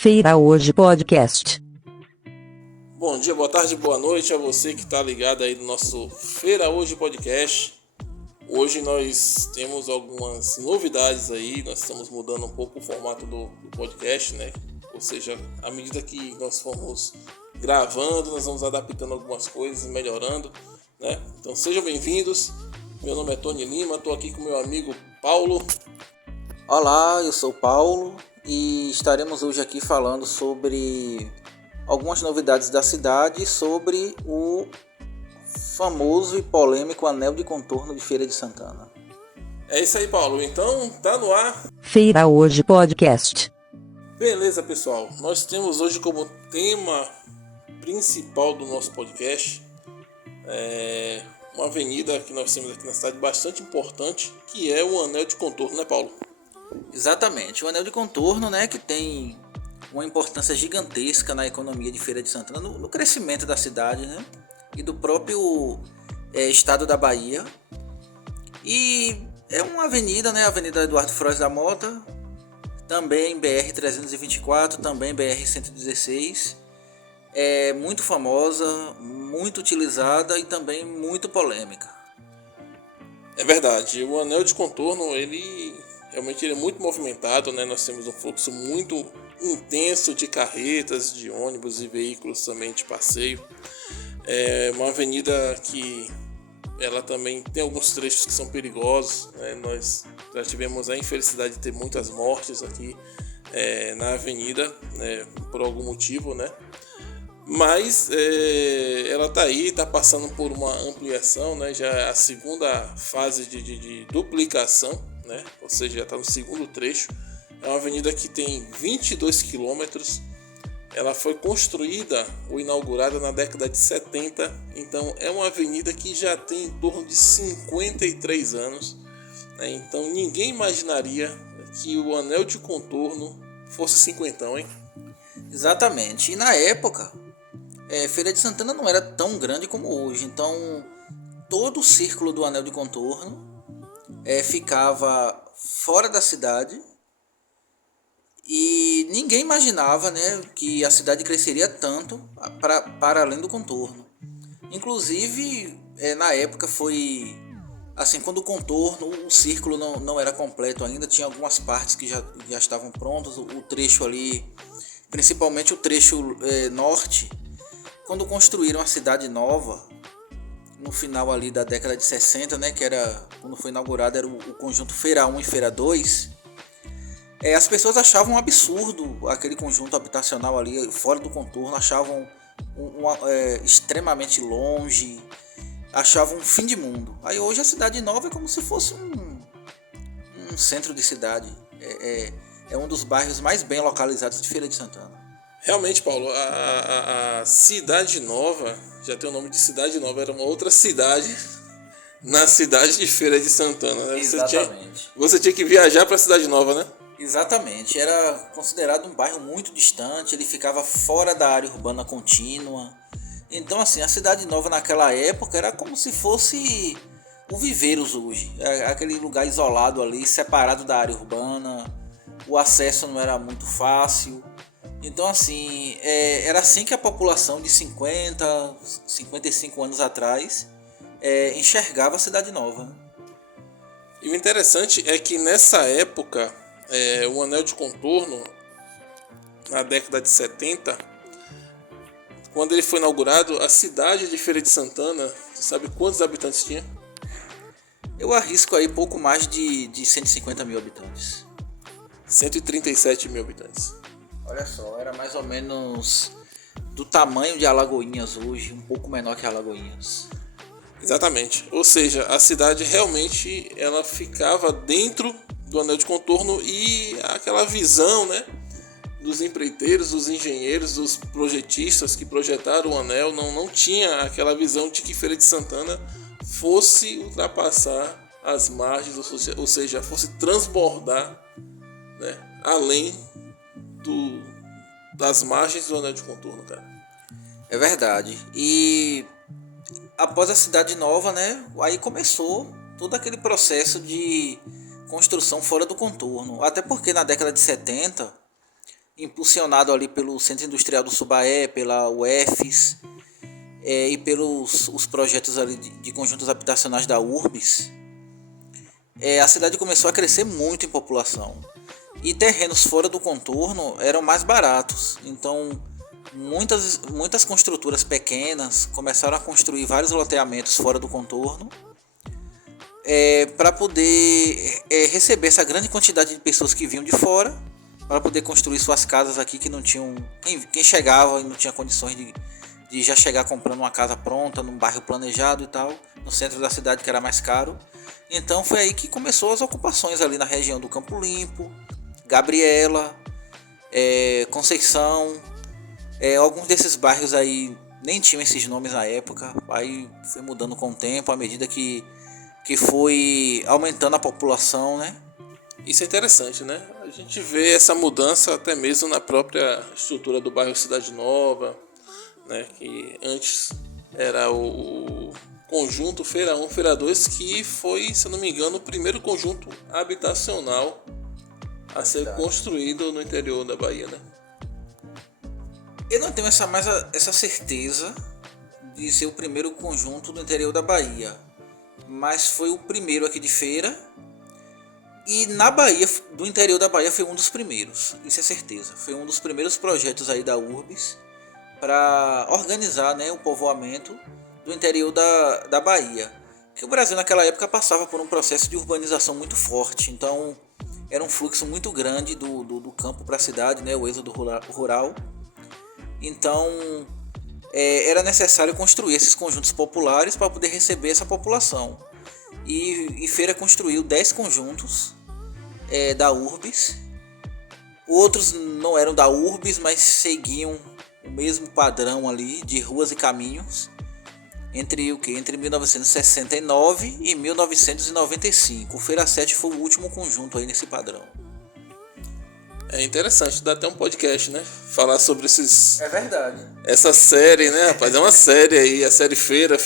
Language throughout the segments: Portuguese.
Feira Hoje Podcast. Bom dia, boa tarde, boa noite a você que está ligado aí no nosso Feira Hoje Podcast. Hoje nós temos algumas novidades aí, nós estamos mudando um pouco o formato do podcast, né? Ou seja, à medida que nós formos gravando, nós vamos adaptando algumas coisas, melhorando, né? Então sejam bem-vindos, meu nome é Tony Lima, estou aqui com meu amigo Paulo. Olá, eu sou Paulo e estaremos hoje aqui falando sobre algumas novidades da cidade sobre o famoso e polêmico anel de contorno de Feira de Santana. É isso aí, Paulo, então tá no ar. Feira Hoje Podcast. Beleza, pessoal, nós temos hoje como tema principal do nosso podcast uma avenida que nós temos aqui na cidade bastante importante, que é o Anel de Contorno, né, Paulo? Exatamente, o anel de contorno, né, que tem uma importância gigantesca na economia de Feira de Santana, no crescimento da cidade, né, e do próprio estado da Bahia. E é uma avenida, né, a Avenida Eduardo Frois da Mota, também BR-324, também BR-116, é muito famosa, muito utilizada e também muito polêmica. É verdade, o Anel de Contorno, realmente ele é muito movimentado, né? Nós temos um fluxo muito intenso de carretas, de ônibus e veículos também de passeio. É uma avenida que ela também tem alguns trechos que são perigosos, né? Nós já tivemos a infelicidade de ter muitas mortes aqui na avenida, né? Por algum motivo, né? Mas ela está aí, está passando por uma ampliação, né? Já é a segunda fase de duplicação, né? Ou seja, já está no segundo trecho. É uma avenida que tem 22 quilômetros. Ela foi construída ou inaugurada na década de 70. Então é uma avenida que já tem em torno de 53 anos, né? Então ninguém imaginaria que o Anel de Contorno fosse cinquentão, hein? Exatamente, e na época Feira de Santana não era tão grande como hoje, então todo o círculo do anel de contorno ficava fora da cidade e ninguém imaginava, né, que a cidade cresceria tanto para além do contorno. Inclusive, na época foi assim, quando o contorno, o círculo não era completo ainda, tinha algumas partes que já estavam prontas, o trecho ali, principalmente o trecho norte. Quando construíram a cidade nova, no final ali da década de 60, né, que era quando foi inaugurado, era o conjunto Feira 1 e Feira 2, as pessoas achavam um absurdo aquele conjunto habitacional ali fora do contorno, achavam extremamente longe, achavam um fim de mundo. Aí hoje a cidade nova é como se fosse um centro de cidade, é um dos bairros mais bem localizados de Feira de Santana. Realmente, Paulo, a Cidade Nova, já tem o nome de Cidade Nova, era uma outra cidade na cidade de Feira de Santana, né? Exatamente. Você tinha que viajar para a Cidade Nova, né? Exatamente, era considerado um bairro muito distante, ele ficava fora da área urbana contínua. Então, assim, a Cidade Nova naquela época era como se fosse o Viveiros hoje, aquele lugar isolado ali, separado da área urbana, o acesso não era muito fácil. Então, assim, era assim que a população de 50, 55 anos atrás enxergava a Cidade Nova, né? E o interessante é que nessa época, o Anel de Contorno, na década de 70, quando ele foi inaugurado, a cidade de Feira de Santana, você sabe quantos habitantes tinha? Eu arrisco aí pouco mais de 150 mil habitantes. 137 mil habitantes. Olha só, era mais ou menos do tamanho de Alagoinhas hoje, um pouco menor que Alagoinhas. Exatamente, ou seja, a cidade realmente ela ficava dentro do Anel de Contorno e aquela visão, né, dos empreiteiros, dos engenheiros, dos projetistas que projetaram o anel não tinha aquela visão de que Feira de Santana fosse ultrapassar as margens, ou seja, fosse transbordar, né, além das margens do Anel de Contorno, cara. É verdade. E após a Cidade Nova, né, aí começou todo aquele processo de construção fora do contorno. Até porque na década de 70 impulsionado ali pelo Centro Industrial do Subaé, pela UFES, e pelos os projetos ali de conjuntos habitacionais da URBS, a cidade começou a crescer muito em população. E terrenos fora do contorno eram mais baratos. Então, muitas construtoras pequenas começaram a construir vários loteamentos fora do contorno, para poder receber essa grande quantidade de pessoas que vinham de fora, para poder construir suas casas aqui que não tinham... Quem chegava e não tinha condições de já chegar comprando uma casa pronta, num bairro planejado e tal, no centro da cidade, que era mais caro. Então foi aí que começou as ocupações ali na região do Campo Limpo, Gabriela, Conceição. Alguns desses bairros aí nem tinham esses nomes na época, aí foi mudando com o tempo, à medida que foi aumentando a população, né? Isso é interessante, né? A gente vê essa mudança até mesmo na própria estrutura do bairro Cidade Nova, né? Que antes era o conjunto Feira 1, Feira 2, que foi, se eu não me engano, o primeiro conjunto habitacional a ser construído no interior da Bahia, né? Eu não tenho essa certeza de ser o primeiro conjunto do interior da Bahia, mas foi o primeiro aqui de Feira, e na Bahia, do interior da Bahia, foi um dos primeiros, isso é certeza. Foi um dos primeiros projetos aí da URBS para organizar, né, o povoamento do interior da Bahia. Que o Brasil naquela época passava por um processo de urbanização muito forte, então era um fluxo muito grande do campo para a cidade, né, o êxodo rural. Então era necessário construir esses conjuntos populares para poder receber essa população. E Feira construiu 10 conjuntos da URBS. Outros não eram da URBS, mas seguiam o mesmo padrão ali de ruas e caminhos entre 1969 e 1995. O Feira 7 foi o último conjunto aí nesse padrão. É interessante, dá até um podcast, né? Falar sobre esses... É verdade. Essa série, né, rapaz? É uma série aí, a série Feira...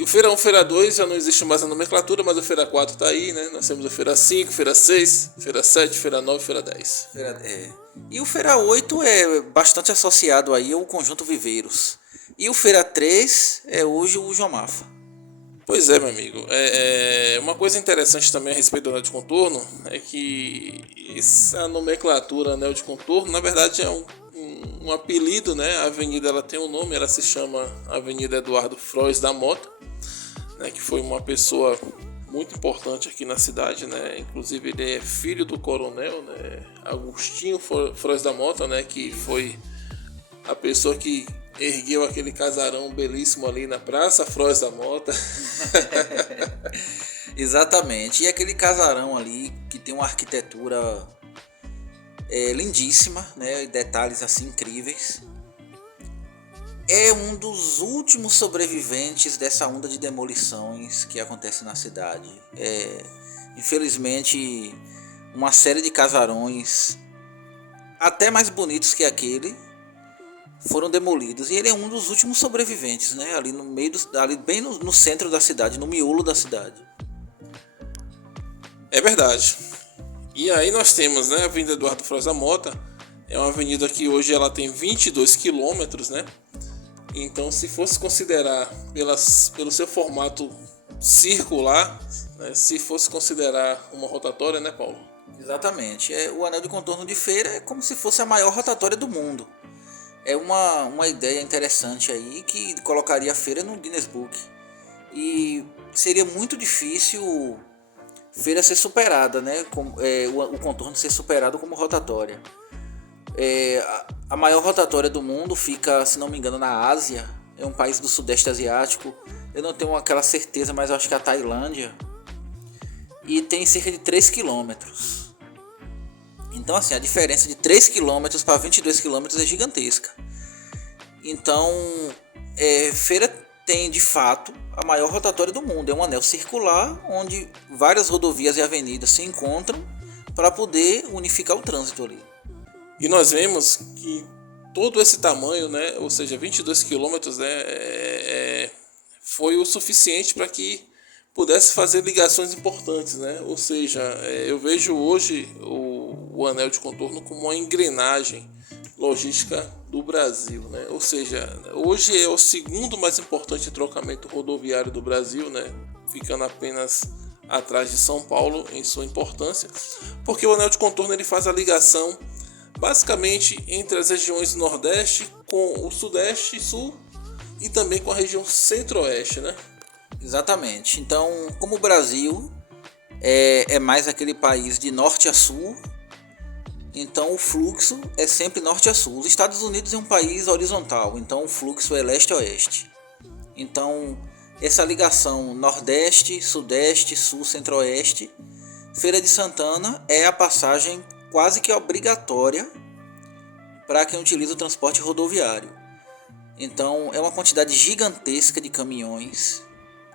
O Feira 1, Feira 2 já não existe mais a nomenclatura, mas o Feira 4 tá aí, né? Nós temos o Feira 5, Feira 6, Feira 7, Feira 9 e Feira 10. E o Feira 8 é bastante associado aí ao conjunto Viveiros. E o Feira 3 é hoje o João Mafa. Pois é, meu amigo. Uma coisa interessante também a respeito do anel de contorno é que essa nomenclatura anel de contorno, na verdade, é um apelido, né? A avenida ela tem um nome, ela se chama Avenida Eduardo Frois da Mota, né? Que foi uma pessoa muito importante aqui na cidade, né? Inclusive ele é filho do coronel, né? Agostinho Frois da Mota, né? Que foi a pessoa que ergueu aquele casarão belíssimo ali na Praça Frois da Mota. Exatamente. E aquele casarão ali que tem uma arquitetura lindíssima, né? Detalhes assim incríveis. É um dos últimos sobreviventes dessa onda de demolições que acontece na cidade. Infelizmente, uma série de casarões até mais bonitos que aquele foram demolidos, e ele é um dos últimos sobreviventes, né? Ali no meio ali bem no centro da cidade, no miolo da cidade. É verdade. E aí nós temos, né, a Avenida Eduardo Frois da Mota. É uma avenida que hoje ela tem 22 quilômetros, né? Então, se fosse considerar pelo seu formato circular, né, se fosse considerar uma rotatória, né, Paulo? Exatamente. O anel de contorno de Feira é como se fosse a maior rotatória do mundo. É uma ideia interessante aí que colocaria a Feira no Guinness Book. E seria muito difícil Feira ser superada, né? O contorno ser superado como rotatória. A maior rotatória do mundo fica, se não me engano, na Ásia. É um país do Sudeste Asiático. Eu não tenho aquela certeza, mas eu acho que é a Tailândia. E tem cerca de 3 quilômetros. Então, assim, a diferença de 3 km para 22 km é gigantesca. Então, Feira tem, de fato, a maior rotatória do mundo. É um anel circular onde várias rodovias e avenidas se encontram para poder unificar o trânsito ali. E nós vemos que todo esse tamanho, né, ou seja, 22 km, né, foi o suficiente para que pudesse fazer ligações importantes, né? Ou seja, eu vejo hoje o o anel de contorno como uma engrenagem logística do Brasil, né? Ou seja, hoje é o segundo mais importante trocamento rodoviário do Brasil, né? Ficando apenas atrás de São Paulo em sua importância, porque o anel de contorno ele faz a ligação basicamente entre as regiões Nordeste com o Sudeste e Sul e também com a região Centro-Oeste, né? Exatamente. Então, como o Brasil é mais aquele país de norte a sul, então o fluxo é sempre norte a sul. Os Estados Unidos é um país horizontal, então o fluxo é leste a oeste. Então, essa ligação Nordeste, Sudeste, Sul, Centro-Oeste, Feira de Santana é a passagem quase que obrigatória para quem utiliza o transporte rodoviário. Então, é uma quantidade gigantesca de caminhões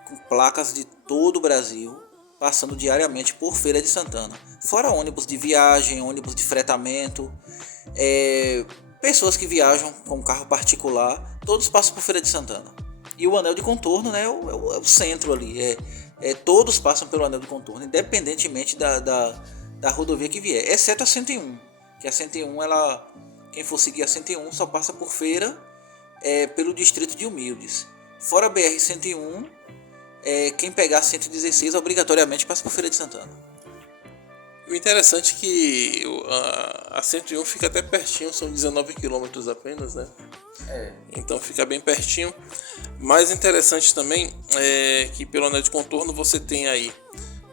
com placas de todo o Brasil passando diariamente por Feira de Santana. Fora ônibus de viagem, ônibus de fretamento, pessoas que viajam com carro particular, todos passam por Feira de Santana. E o anel de contorno, né, é o centro ali, todos passam pelo anel de contorno, independentemente da rodovia que vier, exceto a 101, que a 101, quem for seguir a 101 só passa por Feira pelo distrito de Humildes. Fora a BR-101, quem pegar a 116 obrigatoriamente passa por Feira de Santana. O interessante é que a 101 fica até pertinho, são 19 quilômetros apenas, né? Então fica bem pertinho. Mais interessante também é que pelo anel de contorno você tem aí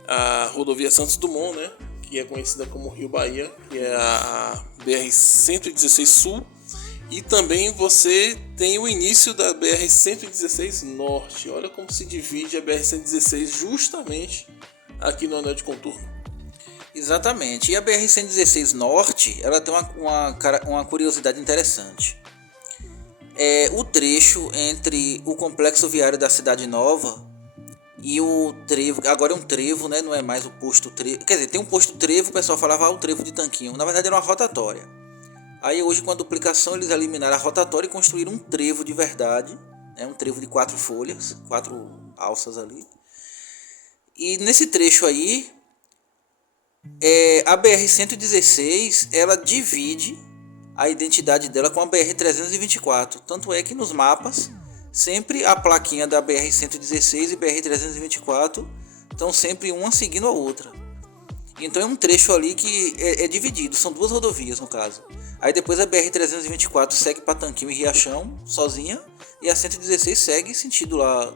a rodovia Santos Dumont, né? Que é conhecida como Rio Bahia, que é a BR-116 Sul. E também você tem o início da BR-116 Norte. Olha como se divide a BR-116 justamente aqui no anel de contorno. Exatamente. E a BR-116 Norte, ela tem uma curiosidade interessante. O trecho entre o complexo viário da Cidade Nova e o trevo, agora é um trevo, né? Não é mais o posto trevo. Quer dizer, tem um posto trevo, o pessoal falava o trevo de Tanquinho. Na verdade era uma rotatória. Aí hoje com a duplicação eles eliminaram a rotatória e construíram um trevo de verdade, um trevo de 4 folhas, 4 alças ali. E nesse trecho aí, a BR-116, ela divide a identidade dela com a BR-324. Tanto é que nos mapas, sempre a plaquinha da BR-116 e BR-324 estão sempre uma seguindo a outra. Então é um trecho ali que é dividido, são duas rodovias no caso. Aí depois a BR-324 segue para Tanquinho e Riachão, sozinha, e a 116 segue sentido lá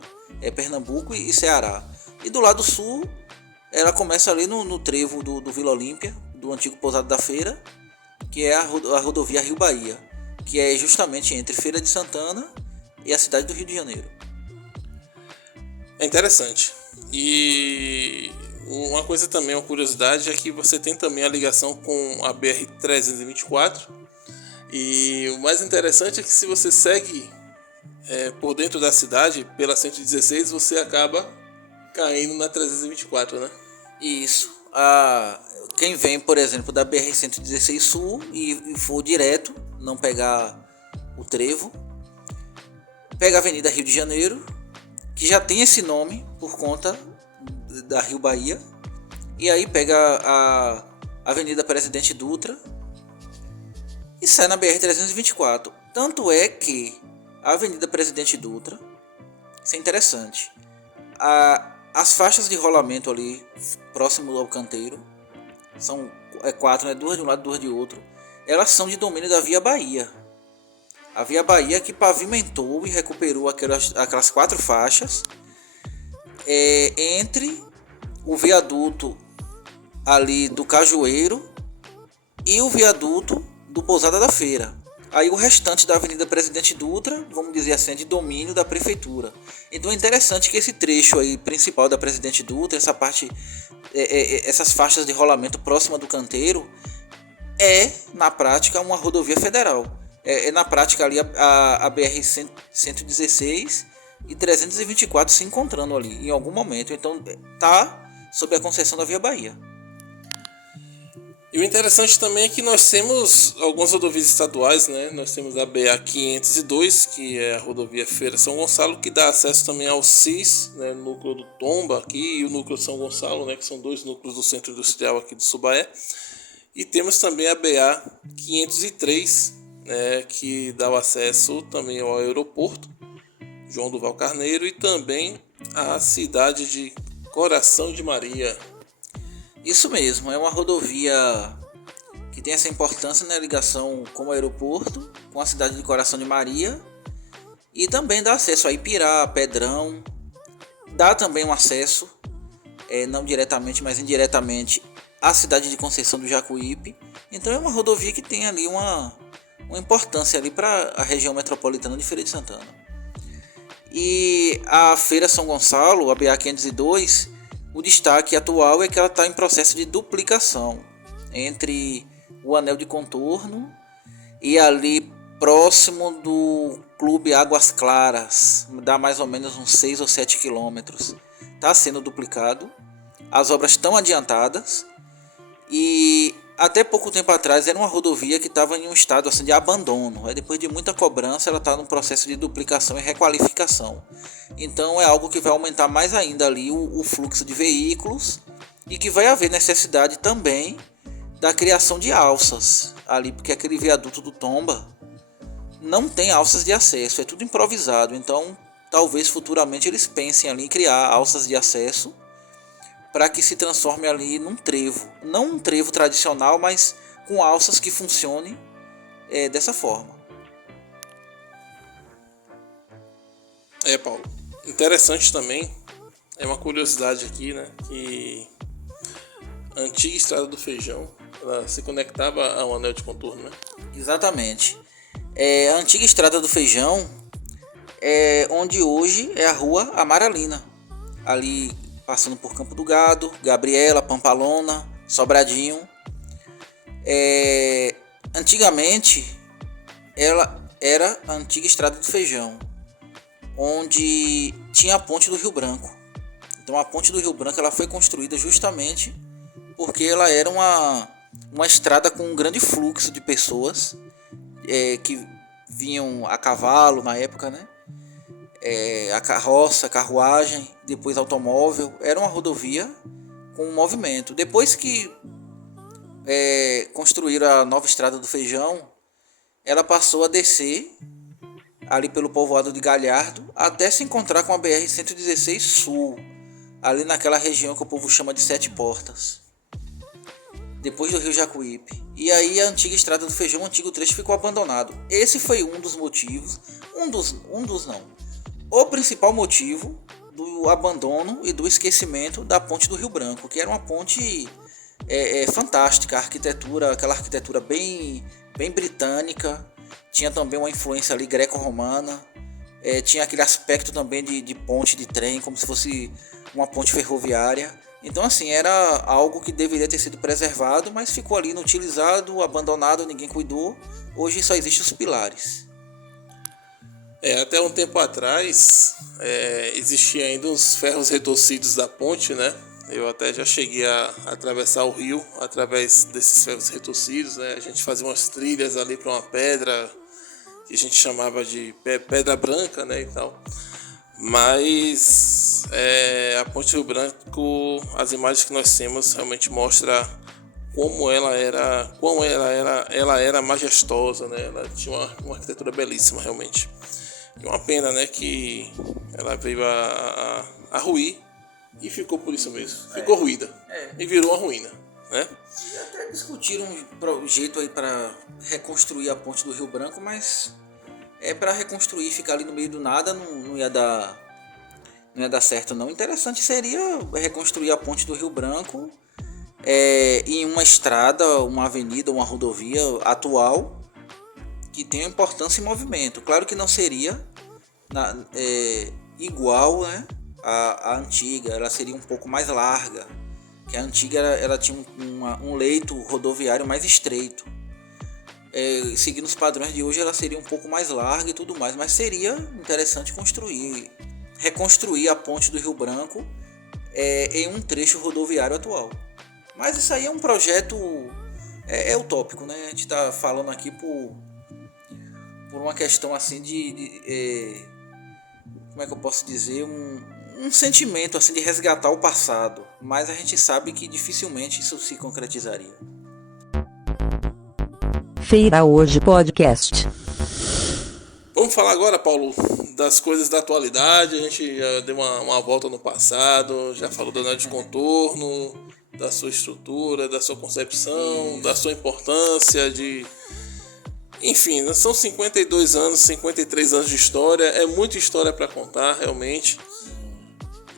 Pernambuco e Ceará. E do lado sul, ela começa ali no trevo do Vila Olímpia, do antigo Pousado da Feira, que é a rodovia Rio Bahia, que é justamente entre Feira de Santana e a cidade do Rio de Janeiro. É interessante. E uma coisa também, uma curiosidade, é que você tem também a ligação com a BR-324. E o mais interessante é que se você segue por dentro da cidade, pela 116, você acaba caindo na 324, né? Isso. Quem vem, por exemplo, da BR-116 Sul e for direto, não pegar o trevo, pega a Avenida Rio de Janeiro, que já tem esse nome por conta da Rio Bahia, e aí pega a Avenida Presidente Dutra e sai na BR-324. Tanto é que a Avenida Presidente Dutra, isso é interessante, as faixas de rolamento ali próximo ao canteiro, são 4, né? 2 de um lado, 2 de outro, elas são de domínio da Via Bahia. A Via Bahia que pavimentou e recuperou aquelas 4 faixas entre o viaduto ali do Cajueiro e o viaduto do Pousada da Feira. Aí o restante da Avenida Presidente Dutra, vamos dizer assim, é de domínio da prefeitura. Então é interessante que esse trecho aí principal da Presidente Dutra, essa parte, essas faixas de rolamento próxima do canteiro, na prática uma rodovia federal. Na prática ali a BR-116 e 324 se encontrando ali em algum momento. Então tá sob a concessão da Via Bahia. E o interessante também é que nós temos algumas rodovias estaduais, né? Nós temos a BA-502, que é a rodovia Feira São Gonçalo, que dá acesso também ao CIS, né? Núcleo do Tomba aqui, e o núcleo São Gonçalo, né? Que são 2 núcleos do centro industrial aqui do Subaé. E temos também a BA 503, né, que dá o acesso também ao aeroporto João Duval Carneiro e também à cidade de Coração de Maria. Isso mesmo, é uma rodovia que tem essa importância na ligação com o aeroporto, com a cidade de Coração de Maria, e também dá acesso a Ipirá, Pedrão, dá também um acesso, não diretamente, mas indiretamente, à cidade de Conceição do Jacuípe. Então é uma rodovia que tem ali uma importância ali para a região metropolitana de Feira de Santana. E a Feira São Gonçalo, a BA 502, o destaque atual é que ela está em processo de duplicação entre o anel de contorno e ali próximo do Clube Águas Claras, dá mais ou menos uns 6 ou 7 quilômetros. Está sendo duplicado, as obras estão adiantadas e até pouco tempo atrás era uma rodovia que estava em um estado assim, de abandono. Aí, depois de muita cobrança, ela está no processo de duplicação e requalificação. Então é algo que vai aumentar mais ainda ali o fluxo de veículos e que vai haver necessidade também da criação de alças ali, porque aquele viaduto do Tomba não tem alças de acesso, é tudo improvisado. Então talvez futuramente eles pensem ali em criar alças de acesso para que se transforme ali num trevo, não um trevo tradicional, mas com alças que funcionem dessa forma. Paulo, interessante também, é uma curiosidade aqui, né, que a antiga Estrada do Feijão, ela se conectava ao anel de contorno, né? Exatamente. A antiga Estrada do Feijão é onde hoje é a Rua Amaralina, ali passando por Campo do Gado, Gabriela, Pampalona, Sobradinho. Antigamente ela era a antiga Estrada do Feijão, onde tinha a ponte do Rio Branco. Então a ponte do Rio Branco ela foi construída justamente porque ela era uma estrada com um grande fluxo de pessoas que vinham a cavalo na época, né? A carroça, a carruagem, depois automóvel. Era uma rodovia com movimento. Depois que construíram a nova Estrada do Feijão, ela passou a descer ali pelo povoado de Galhardo até se encontrar com a BR-116 Sul, ali naquela região que o povo chama de Sete Portas, depois do Rio Jacuípe. E aí a antiga Estrada do Feijão, o antigo trecho, ficou abandonado. Esse foi um dos motivos, o principal motivo do abandono e do esquecimento da ponte do Rio Branco, que era uma ponte fantástica, aquela arquitetura bem britânica, tinha também uma influência ali greco-romana, tinha aquele aspecto também de ponte de trem, como se fosse uma ponte ferroviária. Então assim, era algo que deveria ter sido preservado, mas ficou ali inutilizado, abandonado, ninguém cuidou. Hoje só existem os pilares. Até um tempo atrás existia ainda uns ferros retorcidos da ponte, né? Eu até já cheguei a atravessar o rio através desses ferros retorcidos, né? A gente fazia umas trilhas ali para uma pedra que a gente chamava de pedra branca, né, e tal. Mas a Ponte Rio Branco, as imagens que nós temos realmente mostra como ela era majestosa, né? Ela tinha uma arquitetura belíssima realmente. E uma pena, né, que ela veio a ruir e ficou por isso mesmo. Ficou ruída e virou uma ruína, né? E até discutiram um jeito aí para reconstruir a ponte do Rio Branco, mas para reconstruir, ficar ali no meio do nada não ia dar certo não. Interessante seria reconstruir a ponte do Rio Branco em uma estrada, uma avenida, uma rodovia atual que tenha importância e movimento. Claro que não seria igual, né, à antiga, ela seria um pouco mais larga, que a antiga ela tinha um leito rodoviário mais estreito. Seguindo os padrões de hoje, ela seria um pouco mais larga e tudo mais, mas seria interessante reconstruir a ponte do Rio Branco em um trecho rodoviário atual. Mas isso aí é um projeto utópico, né? A gente está falando aqui por uma questão assim como é que eu posso dizer, um sentimento assim de resgatar o passado, mas a gente sabe que dificilmente isso se concretizaria. Confira hoje podcast. Vamos falar agora, Paulo, das coisas da atualidade. A gente já deu uma volta no passado, já falou do anel de contorno, da sua estrutura, da sua concepção, da sua importância, enfim, são 52 anos, 53 anos de história, é muita história para contar, realmente.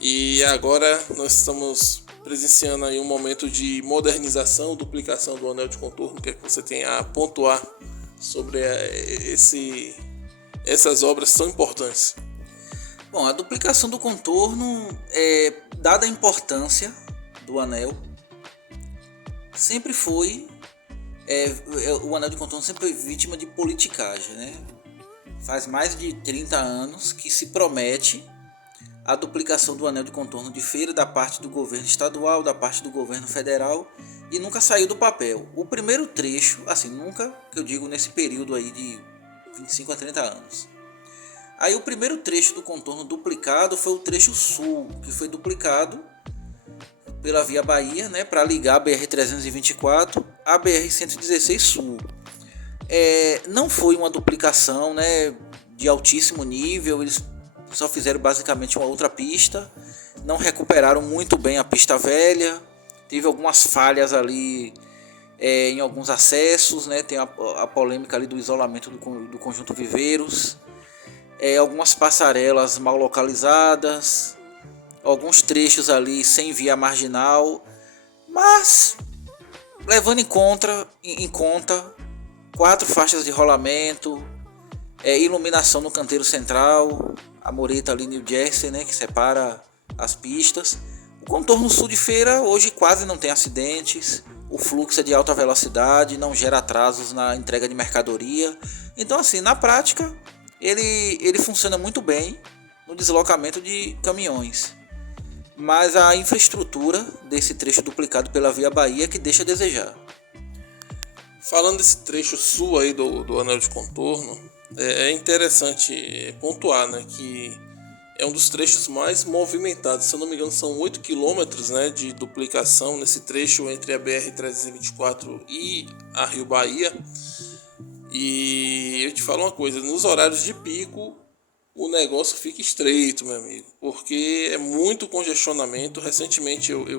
E agora nós estamos presenciando aí um momento de modernização, duplicação do anel de contorno. O que é que você tem a pontuar sobre essas obras tão importantes? Bom, a duplicação do contorno, dada a importância do anel, sempre foi... o anel de contorno sempre foi vítima de politicagem, né? Faz mais de 30 anos que se promete a duplicação do anel de contorno de feira da parte do governo estadual, da parte do governo federal, e nunca saiu do papel. O primeiro trecho, assim, nunca, que eu digo nesse período aí de 25 a 30 anos. Aí o primeiro trecho do contorno duplicado foi o trecho sul, que foi duplicado pela Via Bahia, né, para ligar a BR-324 à BR-116 Sul. Não foi uma duplicação, né, de altíssimo nível, eles só fizeram basicamente uma outra pista, não recuperaram muito bem a pista velha, teve algumas falhas ali em alguns acessos, né, tem a polêmica ali do isolamento do conjunto Viveiros, algumas passarelas mal localizadas, alguns trechos ali sem via marginal, mas levando em conta 4 faixas de rolamento, iluminação no canteiro central, a mureta ali New Jersey, né, que separa as pistas. O contorno sul de feira hoje quase não tem acidentes, o fluxo é de alta velocidade, não gera atrasos na entrega de mercadoria. Então, assim, na prática ele funciona muito bem no deslocamento de caminhões. Mas a infraestrutura desse trecho duplicado pela Via Bahia que deixa a desejar. Falando desse trecho sul aí do anel de contorno, é interessante pontuar, né, que é um dos trechos mais movimentados. Se eu não me engano, são 8 quilômetros, né, de duplicação nesse trecho entre a BR-324 e a Rio Bahia. E eu te falo uma coisa, nos horários de pico o negócio fica estreito, meu amigo, porque é muito congestionamento. Recentemente eu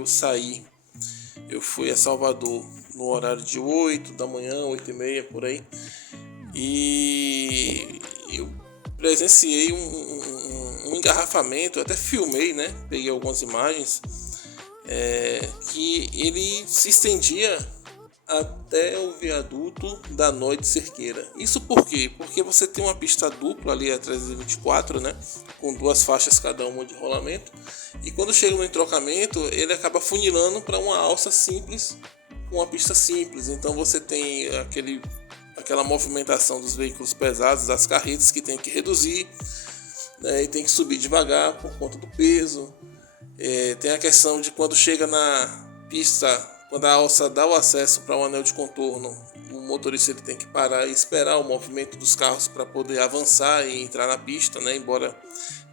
fui a Salvador no horário de 8 da manhã, 8h30 por aí, e eu presenciei um engarrafamento. Eu até filmei, né? Peguei algumas imagens, que ele se estendia até o viaduto da Noite Cerqueira. Isso por quê? Porque você tem uma pista dupla ali, a 324, né, com 2 faixas cada uma de rolamento, e quando chega no entrocamento ele acaba funilando para uma alça simples, uma pista simples. Então você tem aquela movimentação dos veículos pesados, das carretas, que tem que reduzir, né, e tem que subir devagar por conta do peso. Tem a questão de quando chega na pista, quando a alça dá o acesso para o anel de contorno, o motorista ele tem que parar e esperar o movimento dos carros para poder avançar e entrar na pista, né? Embora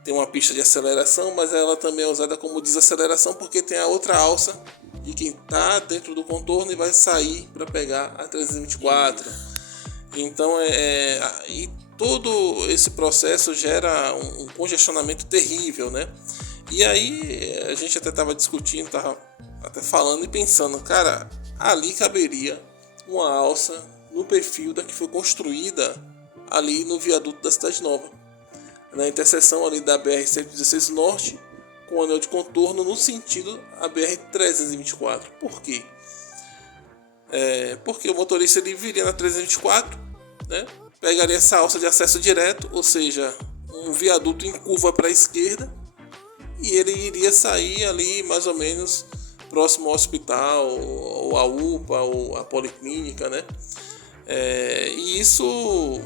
tenha uma pista de aceleração, mas ela também é usada como desaceleração, porque tem a outra alça de quem está dentro do contorno e vai sair para pegar a 324. Então e todo esse processo gera um congestionamento terrível, né? E aí a gente até estava discutindo, estava até falando e pensando, cara, ali caberia uma alça no perfil da que foi construída ali no viaduto da Cidade Nova, na interseção ali da BR-116 Norte com o anel de contorno no sentido a BR-324. Por quê? Porque o motorista ele viria na 324, né? Pegaria essa alça de acesso direto, ou seja, um viaduto em curva para a esquerda, e ele iria sair ali mais ou menos próximo ao hospital, ou à UPA, ou à policlínica, né? E isso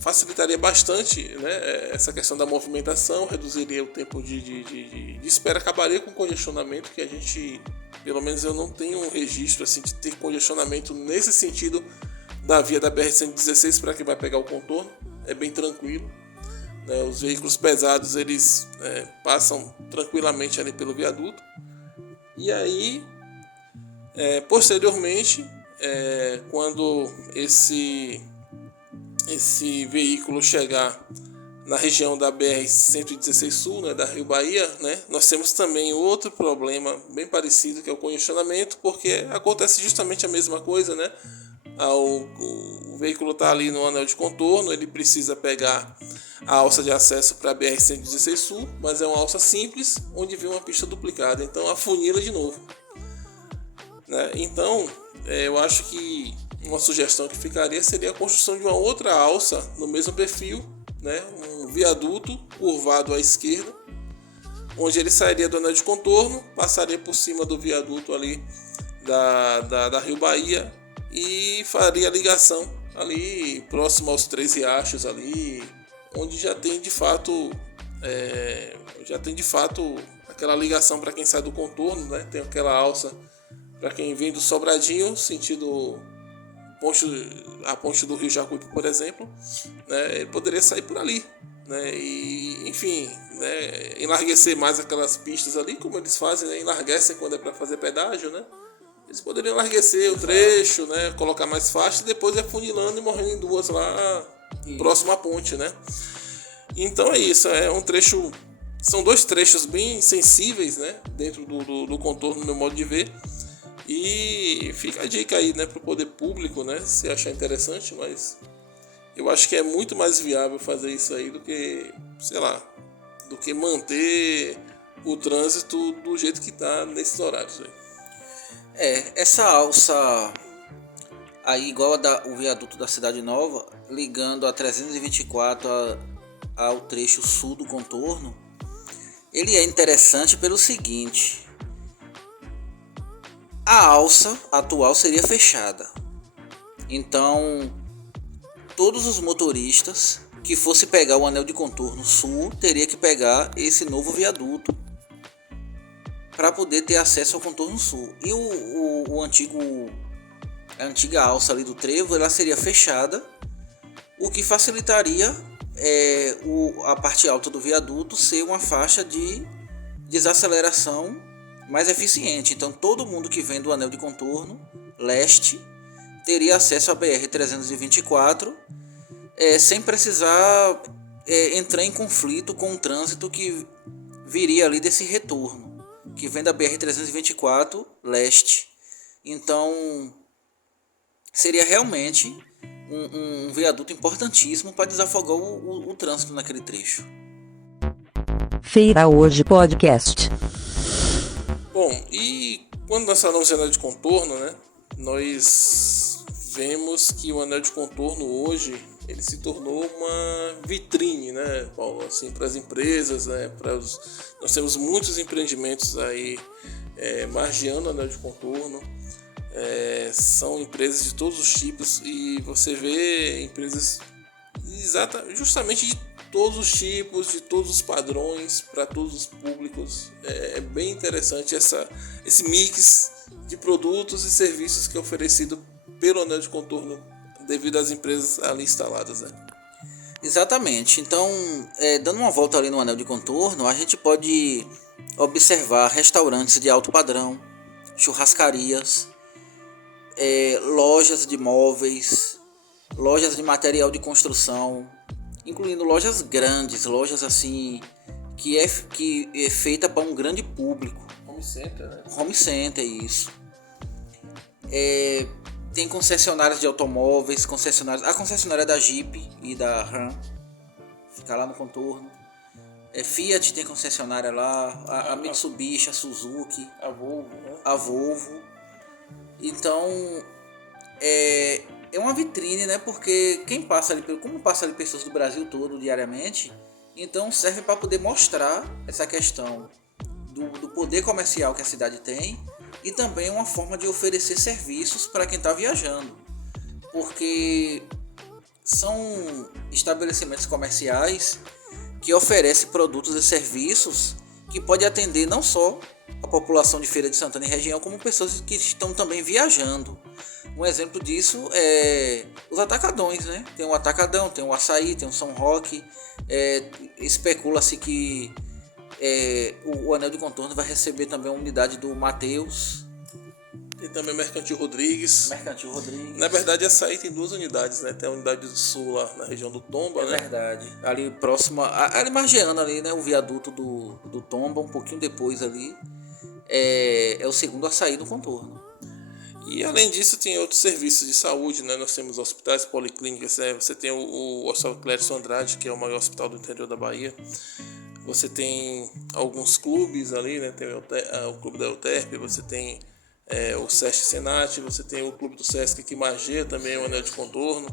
facilitaria bastante, né, essa questão da movimentação, reduziria o tempo de espera, acabaria com o congestionamento, que a gente, pelo menos eu não tenho um registro assim, de ter congestionamento nesse sentido da via da BR-116 para quem vai pegar o contorno. É bem tranquilo, né? Os veículos pesados eles passam tranquilamente ali pelo viaduto. E aí, posteriormente, quando esse veículo chegar na região da BR-116 Sul, né, da Rio Bahia, né, nós temos também outro problema bem parecido, que é o congestionamento, porque acontece justamente a mesma coisa, né? O veículo está ali no anel de contorno, ele precisa pegar a alça de acesso para a BR-116 Sul, mas é uma alça simples, onde vem uma pista duplicada, então afunila de novo, né? Então, eu acho que uma sugestão que ficaria seria a construção de uma outra alça no mesmo perfil, né? Um viaduto curvado à esquerda, onde ele sairia do anel de contorno, passaria por cima do viaduto ali da Rio Bahia e faria a ligação ali próximo aos Três Riachos ali, onde já tem de fato aquela ligação para quem sai do contorno, né? Tem aquela alça para quem vem do Sobradinho, sentido a ponte do Rio Jacuípe, por exemplo, né? Ele poderia sair por ali, né? E, enfim, né? Enlarguecer mais aquelas pistas ali, como eles fazem, né? Enlarguecem quando é para fazer pedágio, né? Eles poderiam enlarguecer o trecho, né? Colocar mais faixa e depois afunilando e morrendo em duas lá, próximo à ponte, né? Então é isso, são dois trechos bem sensíveis, né? Dentro do contorno, no meu modo de ver. E fica a dica aí, né, para o poder público, né, se achar interessante, mas eu acho que é muito mais viável fazer isso aí do que, do que manter o trânsito do jeito que está nesses horários aí. Essa alça aí, igual o viaduto da Cidade Nova, ligando a 324 ao trecho sul do contorno, ele é interessante pelo seguinte: a alça atual seria fechada, então todos os motoristas que fosse pegar o anel de contorno sul teria que pegar esse novo viaduto para poder ter acesso ao contorno sul. E a antiga alça ali do trevo, ela seria fechada, o que facilitaria a parte alta do viaduto ser uma faixa de desaceleração mais eficiente. Então todo mundo que vem do anel de contorno leste teria acesso à BR-324 sem precisar entrar em conflito com o trânsito que viria ali desse retorno, que vem da BR-324 leste. Então seria realmente um viaduto importantíssimo para desafogar o trânsito naquele trecho. Feira Hoje Podcast. Bom, e quando nós falamos de anel de contorno, né, nós vemos que o anel de contorno hoje ele se tornou uma vitrine, né, Paulo, assim, para as empresas, né, nós temos muitos empreendimentos aí margeando o anel de contorno, são empresas de todos os tipos e você vê empresas justamente de todos os tipos, de todos os padrões, para todos os públicos. É bem interessante esse mix de produtos e serviços que é oferecido pelo anel de contorno devido às empresas ali instaladas, né? Exatamente. Então, dando uma volta ali no anel de contorno, a gente pode observar restaurantes de alto padrão, churrascarias, lojas de móveis, lojas de material de construção, incluindo lojas grandes, lojas assim que é feita para um grande público. Home center, né? Home center, isso. Tem concessionárias de automóveis, a concessionária da Jeep e da Ram fica lá no contorno. Fiat tem concessionária lá, a Mitsubishi, a Suzuki, a Volvo, né? A Volvo. Então é uma vitrine, né? Porque como passa ali pessoas do Brasil todo diariamente, então serve para poder mostrar essa questão do poder comercial que a cidade tem e também uma forma de oferecer serviços para quem está viajando, porque são estabelecimentos comerciais que oferecem produtos e serviços que pode atender não só a população de Feira de Santana e região, como pessoas que estão também viajando. Um exemplo disso é os atacadões, né? Tem um atacadão, tem um açaí, tem um São Roque. Especula-se que o anel de contorno vai receber também a unidade do Mateus. E também Mercantil Rodrigues. Mercantil Rodrigues. Na verdade, essa aí tem 2 unidades, né? Tem a unidade do sul lá na região do Tomba, É né? verdade. Ali próximo, ali margeando ali, né? O viaduto do Tomba, um pouquinho depois ali. É o segundo a sair do contorno. E além disso, tem outros serviços de saúde, né? Nós temos hospitais, policlínicas, né? Você tem o Hospital Clérison Andrade, que é o maior hospital do interior da Bahia. Você tem alguns clubes ali, né? Tem o Clube da Euterpe, você tem o Sesc Senat, você tem o Clube do Sesc aqui em Magé, também o Anel de Contorno.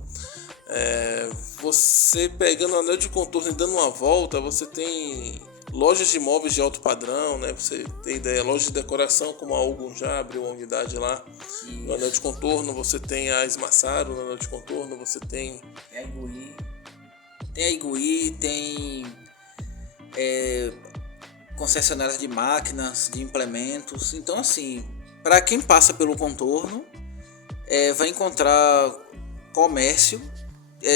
Você pegando o Anel de Contorno e dando uma volta, você tem lojas de imóveis de alto padrão, né? Você tem ideia, lojas de decoração como a Algum já abriu uma unidade lá no Anel de Contorno. Você tem a Esmaçaro no Anel de Contorno, você tem a Iguí. Tem a Iguí, tem concessionárias de máquinas, de implementos. Então, assim, para quem passa pelo contorno, vai encontrar comércio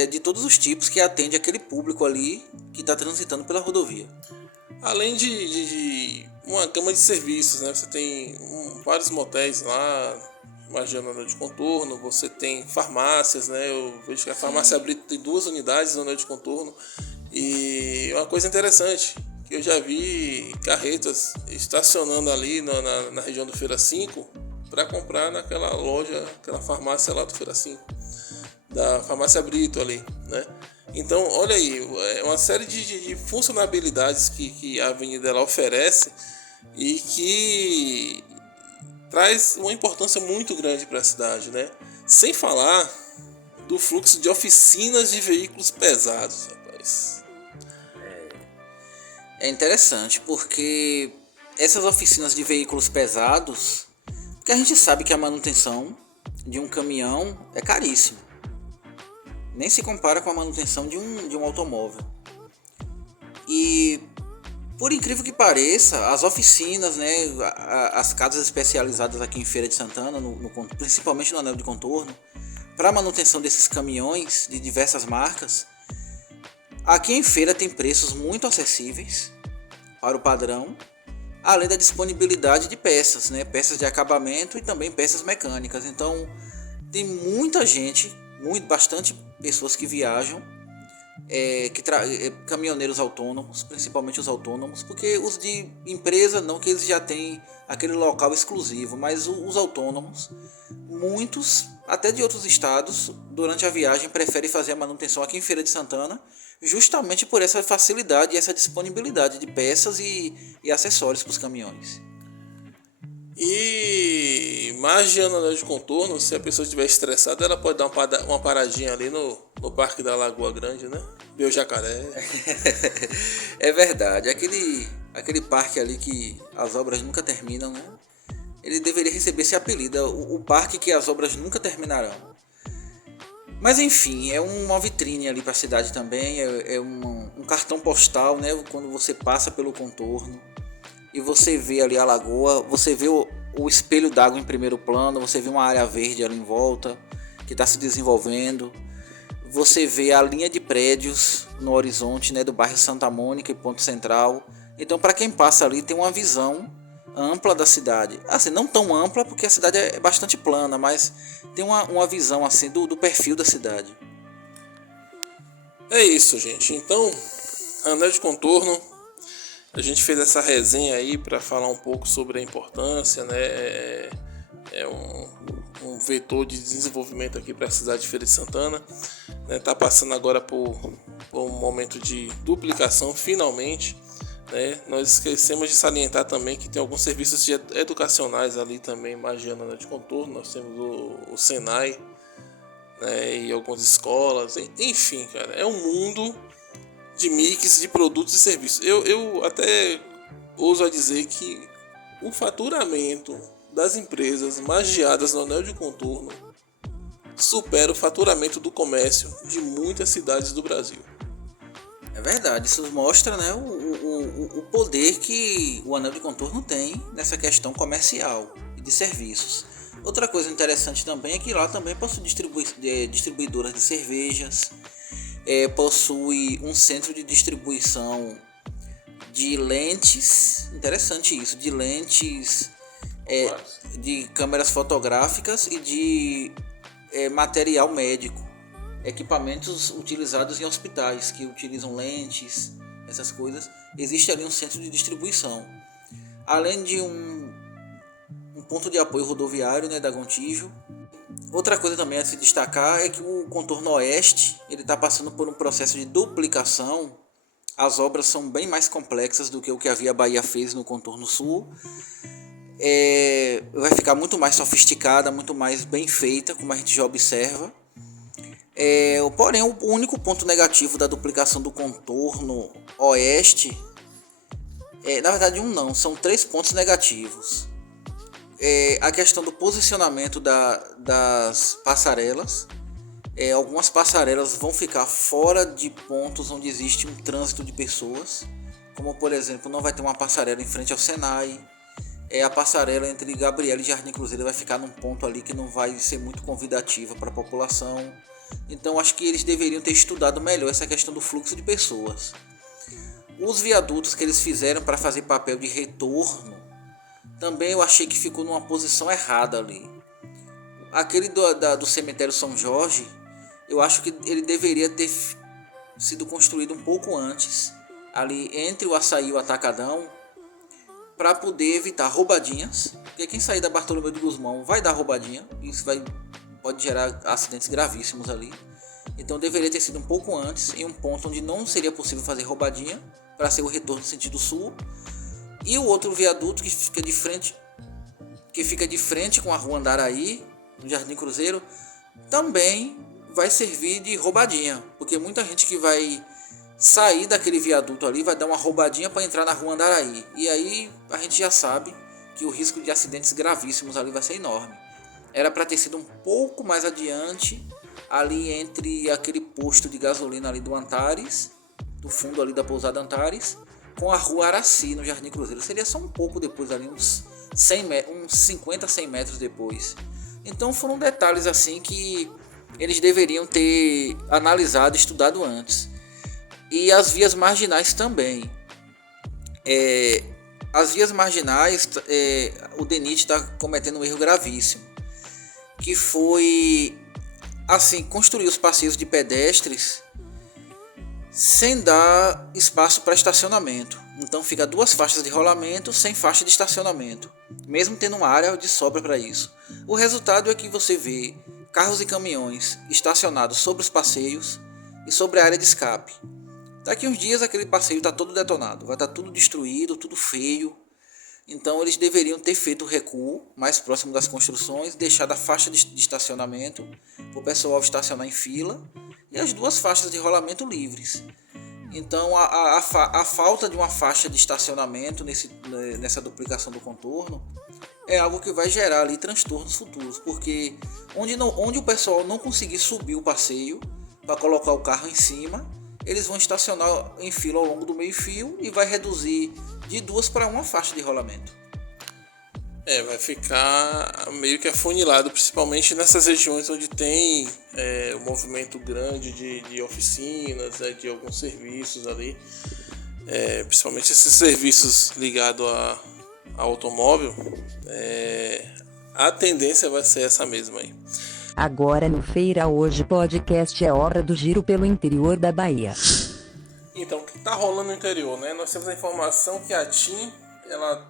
de todos os tipos que atende aquele público ali que está transitando pela rodovia. Além de uma gama de serviços, né? Você tem vários motéis lá, imaginando o Anel de Contorno. Você tem farmácias, né? Eu vejo que a farmácia Brito tem 2 unidades no Anel de Contorno. E uma coisa interessante, que eu já vi carretas estacionando ali na região do Feira 5 para comprar naquela loja, aquela farmácia lá do Feira 5, da farmácia Brito ali, né? Então, olha aí, é uma série de funcionalidades que a avenida ela oferece e que traz uma importância muito grande para a cidade, né? Sem falar do fluxo de oficinas de veículos pesados, rapaz. É interessante porque essas oficinas de veículos pesados, porque a gente sabe que a manutenção de um caminhão é caríssima. Nem se compara com a manutenção de um automóvel. E, por incrível que pareça, as oficinas, né, as casas especializadas aqui em Feira de Santana, principalmente no Anel de Contorno, para a manutenção desses caminhões de diversas marcas, aqui em Feira tem preços muito acessíveis para o padrão, além da disponibilidade de peças, né, peças de acabamento e também peças mecânicas. Então, tem muita gente, bastante pessoas que viajam, caminhoneiros autônomos, principalmente os autônomos, porque os de empresa não, que eles já têm aquele local exclusivo, mas os autônomos, muitos, até de outros estados, durante a viagem preferem fazer a manutenção aqui em Feira de Santana, justamente por essa facilidade e essa disponibilidade de peças e acessórios para os caminhões. E magiando o Anel de Contorno, se a pessoa estiver estressada, ela pode dar uma paradinha ali no Parque da Lagoa Grande, né? Ver o jacaré. É verdade, aquele parque ali que as obras nunca terminam, né? Ele deveria receber esse apelido, o parque que as obras nunca terminarão. Mas enfim, é uma vitrine ali para a cidade também, é um cartão postal, né? Quando você passa pelo contorno e você vê ali a lagoa, você vê o espelho d'água em primeiro plano, você vê uma área verde ali em volta que está se desenvolvendo, você vê a linha de prédios no horizonte, né, do bairro Santa Mônica e Ponto Central. Então, para quem passa ali, tem uma visão ampla da cidade, assim, não tão ampla porque a cidade é bastante plana, mas tem uma visão assim do perfil da cidade. É isso, gente. Então, Anel de Contorno, a gente fez essa resenha aí para falar um pouco sobre a importância, né? É um vetor de desenvolvimento aqui para a cidade de Feira de Santana, né? Tá passando agora por um momento de duplicação, finalmente, né? Nós esquecemos de salientar também que tem alguns serviços educacionais ali também, magiando Anel de Contorno. Nós temos o Senai, né? E algumas escolas, enfim, cara, é um mundo de mix de produtos e serviços. Eu até ouso a dizer que o faturamento das empresas magiadas no Anel de Contorno supera o faturamento do comércio de muitas cidades do Brasil. É verdade, isso mostra, né, o poder que o Anel de Contorno tem nessa questão comercial e de serviços. Outra coisa interessante também é que lá também possui distribuidoras de cervejas, possui um centro de distribuição de lentes, interessante isso, de lentes de câmeras fotográficas e de material médico, equipamentos utilizados em hospitais que utilizam lentes, essas coisas. Existe ali um centro de distribuição, além de um ponto de apoio rodoviário, né, da Gontijo. Outra coisa também a se destacar é que o contorno oeste ele está passando por um processo de duplicação. As obras são bem mais complexas do que o que a Via Bahia fez no contorno sul. Vai ficar muito mais sofisticada, muito mais bem feita, como a gente já observa. Porém, o único ponto negativo da duplicação do contorno oeste, na verdade são 3 pontos negativos. A questão do posicionamento das passarelas. Algumas passarelas vão ficar fora de pontos onde existe um trânsito de pessoas, como por exemplo, não vai ter uma passarela em frente ao Senai. A passarela entre Gabriela e Jardim Cruzeiro vai ficar num ponto ali que não vai ser muito convidativa para a população. Então acho que eles deveriam ter estudado melhor essa questão do fluxo de pessoas. Os viadutos que eles fizeram para fazer papel de retorno, também eu achei que ficou numa posição errada ali. Aquele do cemitério São Jorge, eu acho que ele deveria ter sido construído um pouco antes, ali entre o Açaí e o Atacadão, para poder evitar roubadinhas, porque quem sair da Bartolomeu de Guzmão vai dar roubadinha, e isso pode gerar acidentes gravíssimos ali. Então deveria ter sido um pouco antes, em um ponto onde não seria possível fazer roubadinha, para ser o retorno no sentido sul. E o outro viaduto que fica de frente com a Rua Andaraí, no Jardim Cruzeiro, também vai servir de roubadinha, porque muita gente que vai sair daquele viaduto ali vai dar uma roubadinha para entrar na Rua Andaraí, e aí a gente já sabe que o risco de acidentes gravíssimos ali vai ser enorme. Era para ter sido um pouco mais adiante, ali entre aquele posto de gasolina ali do Antares, do fundo ali da pousada Antares, com a Rua Araci no Jardim Cruzeiro. Seria só um pouco depois ali, uns 50, 100 metros depois. Então foram detalhes assim que eles deveriam ter analisado, estudado antes. E as vias marginais também. As vias marginais, o DENIT está cometendo um erro gravíssimo, que foi assim, construir os passeios de pedestres sem dar espaço para estacionamento. Então fica 2 faixas de rolamento sem faixa de estacionamento, mesmo tendo uma área de sobra para isso. O resultado é que você vê carros e caminhões estacionados sobre os passeios e sobre a área de escape. Daqui uns dias aquele passeio está todo detonado, vai estar tudo destruído, tudo feio. Então eles deveriam ter feito o recuo mais próximo das construções, deixado a faixa de estacionamento para o pessoal estacionar em fila e as 2 faixas de rolamento livres. Então a falta de uma faixa de estacionamento nessa duplicação do contorno é algo que vai gerar ali transtornos futuros, porque onde o pessoal não conseguir subir o passeio para colocar o carro em cima, eles vão estacionar em fila ao longo do meio-fio e vai reduzir de 2 para 1 faixa de rolamento. Vai ficar meio que afunilado, principalmente nessas regiões onde tem um movimento grande de oficinas, de alguns serviços ali, principalmente esses serviços ligados a automóvel, a tendência vai ser essa mesma aí. Agora no Feira Hoje Podcast é hora do giro pelo interior da Bahia. Então, o que está rolando no interior, né? Nós temos a informação que a TIM, ela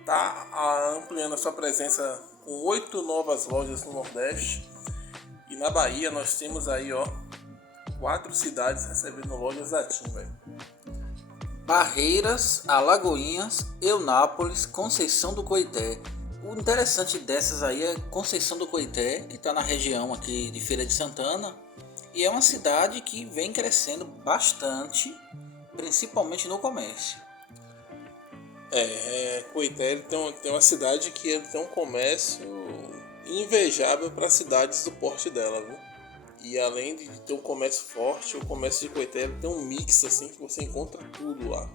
está ampliando a sua presença com 8 novas lojas no Nordeste. E na Bahia nós temos aí, 4 cidades recebendo lojas da TIM, velho. Barreiras, Alagoinhas, Eunápolis, Conceição do Coité. O interessante dessas aí é Conceição do Coité, que está na região aqui de Feira de Santana. E é uma cidade que vem crescendo bastante, principalmente no comércio. Coité tem uma cidade que ele tem um comércio invejável para cidades do porte dela, viu? E além de ter um comércio forte, o comércio de Coité tem um mix assim que você encontra tudo lá.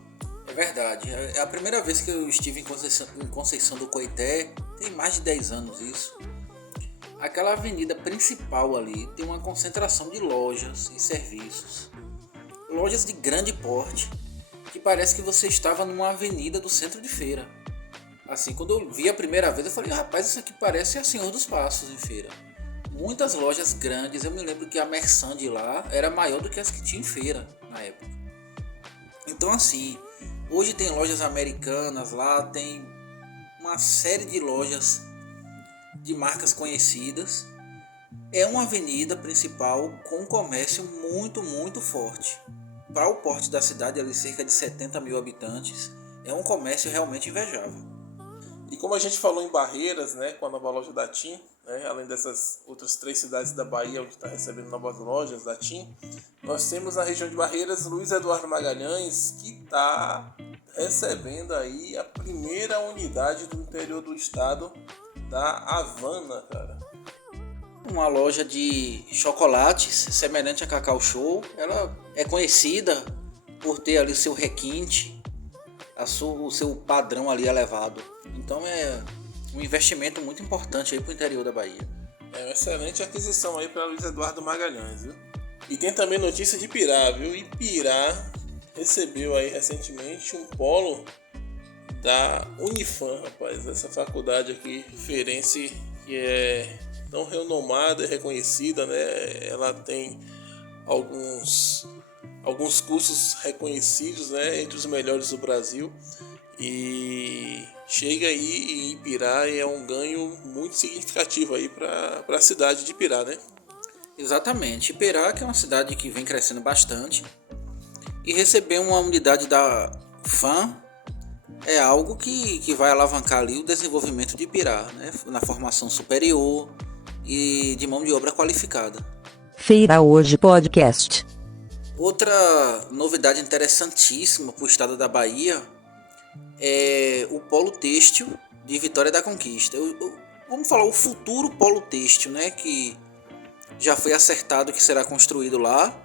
É verdade, é a primeira vez que eu estive em Conceição do Coité, tem mais de 10 anos isso. Aquela avenida principal ali tem uma concentração de lojas e serviços. Lojas de grande porte, que parece que você estava numa avenida do centro de feira. Assim, quando eu vi a primeira vez, eu falei, rapaz, isso aqui parece a Senhor dos Passos em feira. Muitas lojas grandes, eu me lembro que a Mersan de lá era maior do que as que tinha em feira na época. Então assim, hoje tem lojas americanas lá, tem uma série de lojas de marcas conhecidas. É uma avenida principal com um comércio muito forte. Para o porte da cidade, ali cerca de 70 mil habitantes, é um comércio realmente invejável. E como a gente falou em Barreiras, né, com a nova loja da TIM, né, além dessas outras 3 cidades da Bahia onde está recebendo novas lojas da TIM, nós temos na região de Barreiras Luiz Eduardo Magalhães, que está recebendo aí a primeira unidade do interior do estado da Havana, cara. Uma loja de chocolates semelhante a Cacau Show. Ela é conhecida por ter ali o seu requinte, o seu padrão ali elevado. Então é um investimento muito importante aí para o interior da Bahia. É uma excelente aquisição aí para Luiz Eduardo Magalhães, viu? E tem também notícia de Pirá, viu? Pirá recebeu aí recentemente um polo da Unifam, rapaz. Essa faculdade aqui, referência, que é tão renomada e reconhecida, né? Ela tem alguns cursos reconhecidos, né? Entre os melhores do Brasil. E chega aí em Ipirá e é um ganho muito significativo aí para a cidade de Ipirá, né? Exatamente. Ipirá, que é uma cidade que vem crescendo bastante, e receber uma unidade da FAM é algo que vai alavancar ali o desenvolvimento de Ipirá, né? Na formação superior e de mão de obra qualificada. Feira Hoje Podcast. Outra novidade interessantíssima para o estado da Bahia é o polo têxtil de Vitória da Conquista. Vamos falar o futuro polo têxtil, né? Que já foi acertado que será construído lá.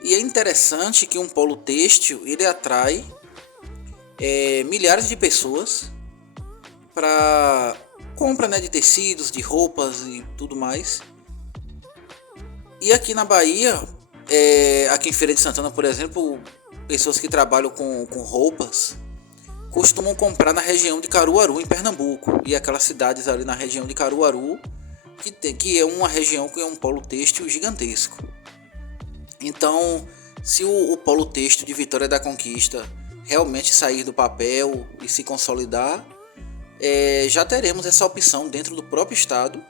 E é interessante que um polo têxtil ele atrai milhares de pessoas para compra, né, de tecidos, de roupas e tudo mais. E aqui na Bahia, aqui em Feira de Santana, por exemplo, pessoas que trabalham com roupas costumam comprar na região de Caruaru, em Pernambuco, e aquelas cidades ali na região de Caruaru, que é uma região que é um polo têxtil gigantesco. Então, se o polo têxtil de Vitória da Conquista realmente sair do papel e se consolidar, já teremos essa opção dentro do próprio estado,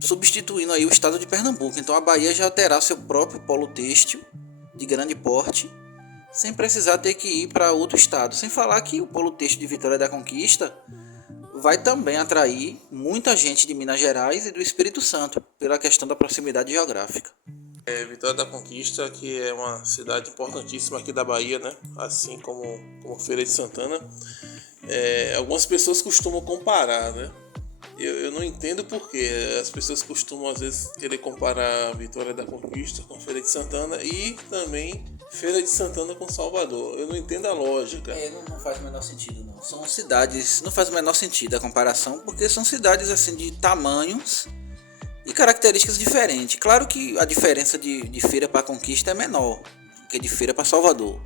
substituindo aí o estado de Pernambuco. Então a Bahia já terá seu próprio polo têxtil de grande porte, sem precisar ter que ir para outro estado. Sem falar que o polo têxtil de Vitória da Conquista vai também atrair muita gente de Minas Gerais e do Espírito Santo, pela questão da proximidade geográfica. Vitória da Conquista, que é uma cidade importantíssima aqui da Bahia, né? Assim como Feira de Santana. Algumas pessoas costumam comparar, né? Eu não entendo porque as pessoas costumam às vezes querer comparar Vitória da Conquista com Feira de Santana e também Feira de Santana com Salvador. Eu não entendo a lógica. Não faz o menor sentido, não. São cidades, não faz o menor sentido a comparação, porque são cidades assim de tamanhos e características diferentes. Claro que a diferença de Feira para Conquista é menor que de Feira para Salvador.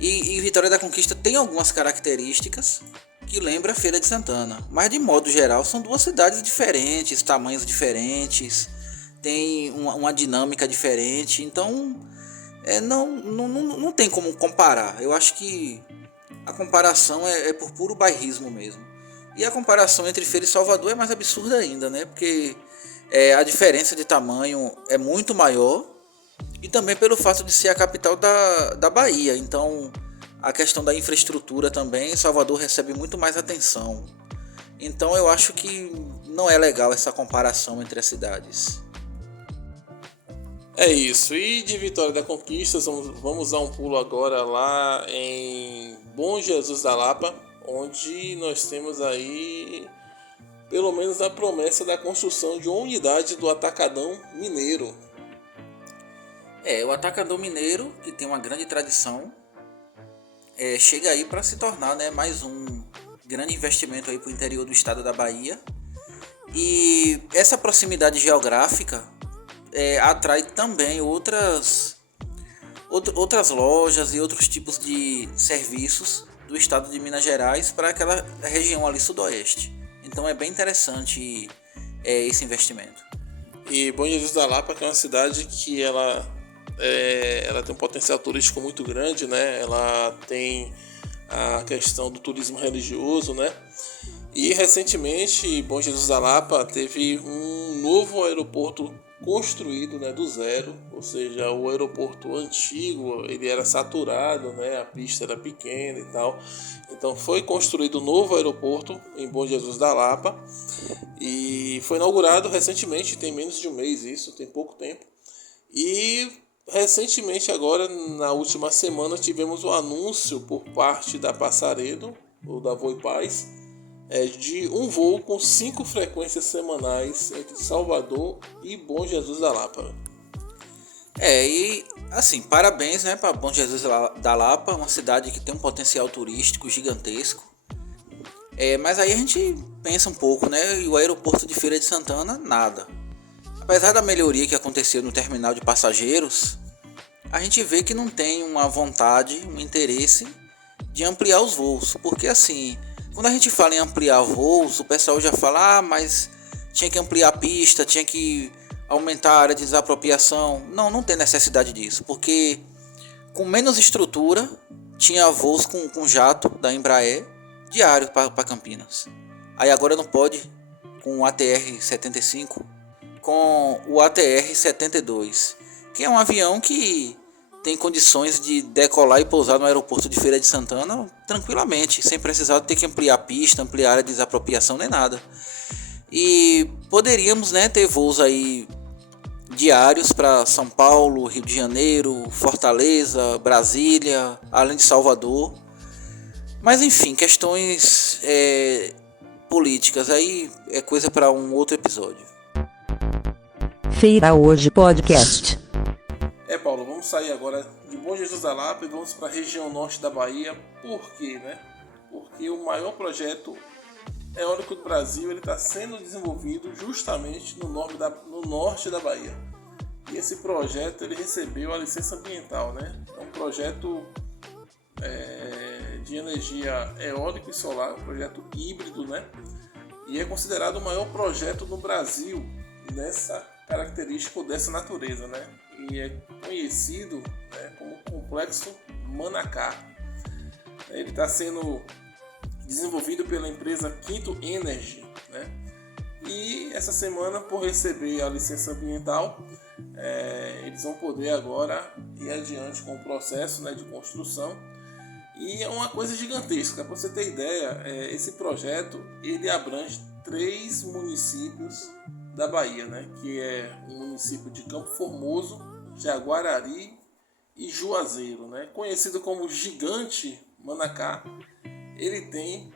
E Vitória da Conquista tem algumas características que lembra a Feira de Santana, mas de modo geral são duas cidades diferentes, tamanhos diferentes, tem uma dinâmica diferente, então não tem como comparar. Eu acho que a comparação é por puro bairrismo mesmo. E a comparação entre Feira e Salvador é mais absurda ainda, né? Porque a diferença de tamanho é muito maior, e também pelo fato de ser a capital da Bahia. Então a questão da infraestrutura também, Salvador recebe muito mais atenção. Então eu acho que não é legal essa comparação entre as cidades. É isso, e de Vitória da Conquista vamos dar um pulo agora lá em Bom Jesus da Lapa, onde nós temos aí pelo menos a promessa da construção de uma unidade do Atacadão Mineiro. O Atacadão Mineiro, que tem uma grande tradição, chega aí para se tornar, né, mais um grande investimento aí para o interior do estado da Bahia. E essa proximidade geográfica atrai também outras lojas e outros tipos de serviços do estado de Minas Gerais para aquela região ali sudoeste. Então é bem interessante esse investimento. E Bom Jesus da Lapa, que é uma cidade que ela tem um potencial turístico muito grande, né? Ela tem a questão do turismo religioso, né? E recentemente Bom Jesus da Lapa teve um novo aeroporto construído, né, do zero, ou seja, o aeroporto antigo ele era saturado, né, a pista era pequena e tal, então foi construído um novo aeroporto em Bom Jesus da Lapa e foi inaugurado recentemente, tem menos de um mês isso, tem pouco tempo, e recentemente agora na última semana tivemos o anúncio por parte da Passaredo ou da Voipaz de um voo com 5 frequências semanais entre Salvador e Bom Jesus da Lapa. E assim, parabéns, né, para Bom Jesus da Lapa, uma cidade que tem um potencial turístico gigantesco. Mas aí a gente pensa um pouco, né, e o aeroporto de Feira de Santana, nada. Apesar da melhoria que aconteceu no terminal de passageiros, a gente vê que não tem uma vontade, um interesse de ampliar os voos, porque assim, quando a gente fala em ampliar voos, o pessoal já fala, mas tinha que ampliar a pista, tinha que aumentar a área de desapropriação. Não tem necessidade disso, porque com menos estrutura, tinha voos com jato da Embraer diário para Campinas. Aí agora não pode com o ATR-75, com o ATR-72, que é um avião que tem condições de decolar e pousar no aeroporto de Feira de Santana tranquilamente, sem precisar ter que ampliar a pista, ampliar a área de desapropriação nem nada. E poderíamos, né, ter voos aí diários para São Paulo, Rio de Janeiro, Fortaleza, Brasília, além de Salvador. Mas enfim, questões políticas aí é coisa para um outro episódio. Feira Hoje Podcast. Paulo, vamos sair agora de Bom Jesus da Lapa e vamos para a região norte da Bahia. Por quê, né? Porque o maior projeto eólico do Brasil está sendo desenvolvido justamente no norte da Bahia. E esse projeto ele recebeu a licença ambiental, né? É um projeto de energia eólica e solar, um projeto híbrido, né? E é considerado o maior projeto do Brasil nessa característica dessa natureza, né? E é conhecido, né, como Complexo Manacá. Ele está sendo desenvolvido pela empresa Quinto Energy, né? E essa semana, por receber a licença ambiental, eles vão poder agora ir adiante com o processo, né, de construção. E é uma coisa gigantesca. Para você ter ideia, esse projeto ele abrange 3 municípios da Bahia, né? Que é o município de Campo Formoso, Jaguarari e Juazeiro, né? Conhecido como Gigante Manacá. Ele tem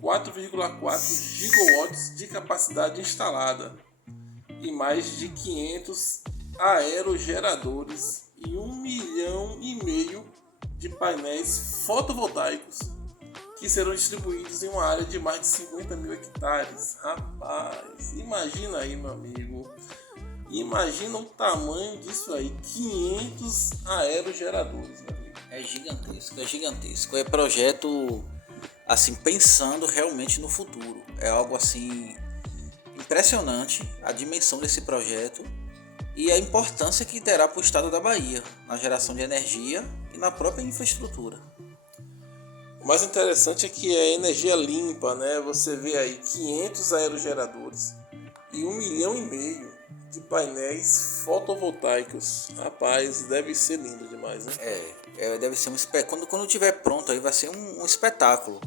4,4 gigawatts de capacidade instalada e mais de 500 aerogeradores e 1,5 milhão de painéis fotovoltaicos que serão distribuídos em uma área de mais de 50 mil hectares. Rapaz, imagina aí, meu amigo. Imagina o tamanho disso aí. 500 aerogeradores, meu amigo. É gigantesco. É projeto, assim, pensando realmente no futuro. É algo, assim, impressionante a dimensão desse projeto e a importância que terá para o estado da Bahia na geração de energia e na própria infraestrutura. O mais interessante é que é energia limpa, né? Você vê aí 500 aerogeradores e 1,5 milhão de painéis fotovoltaicos. Rapaz, deve ser lindo demais, né? Deve ser quando tiver pronto aí vai ser um espetáculo.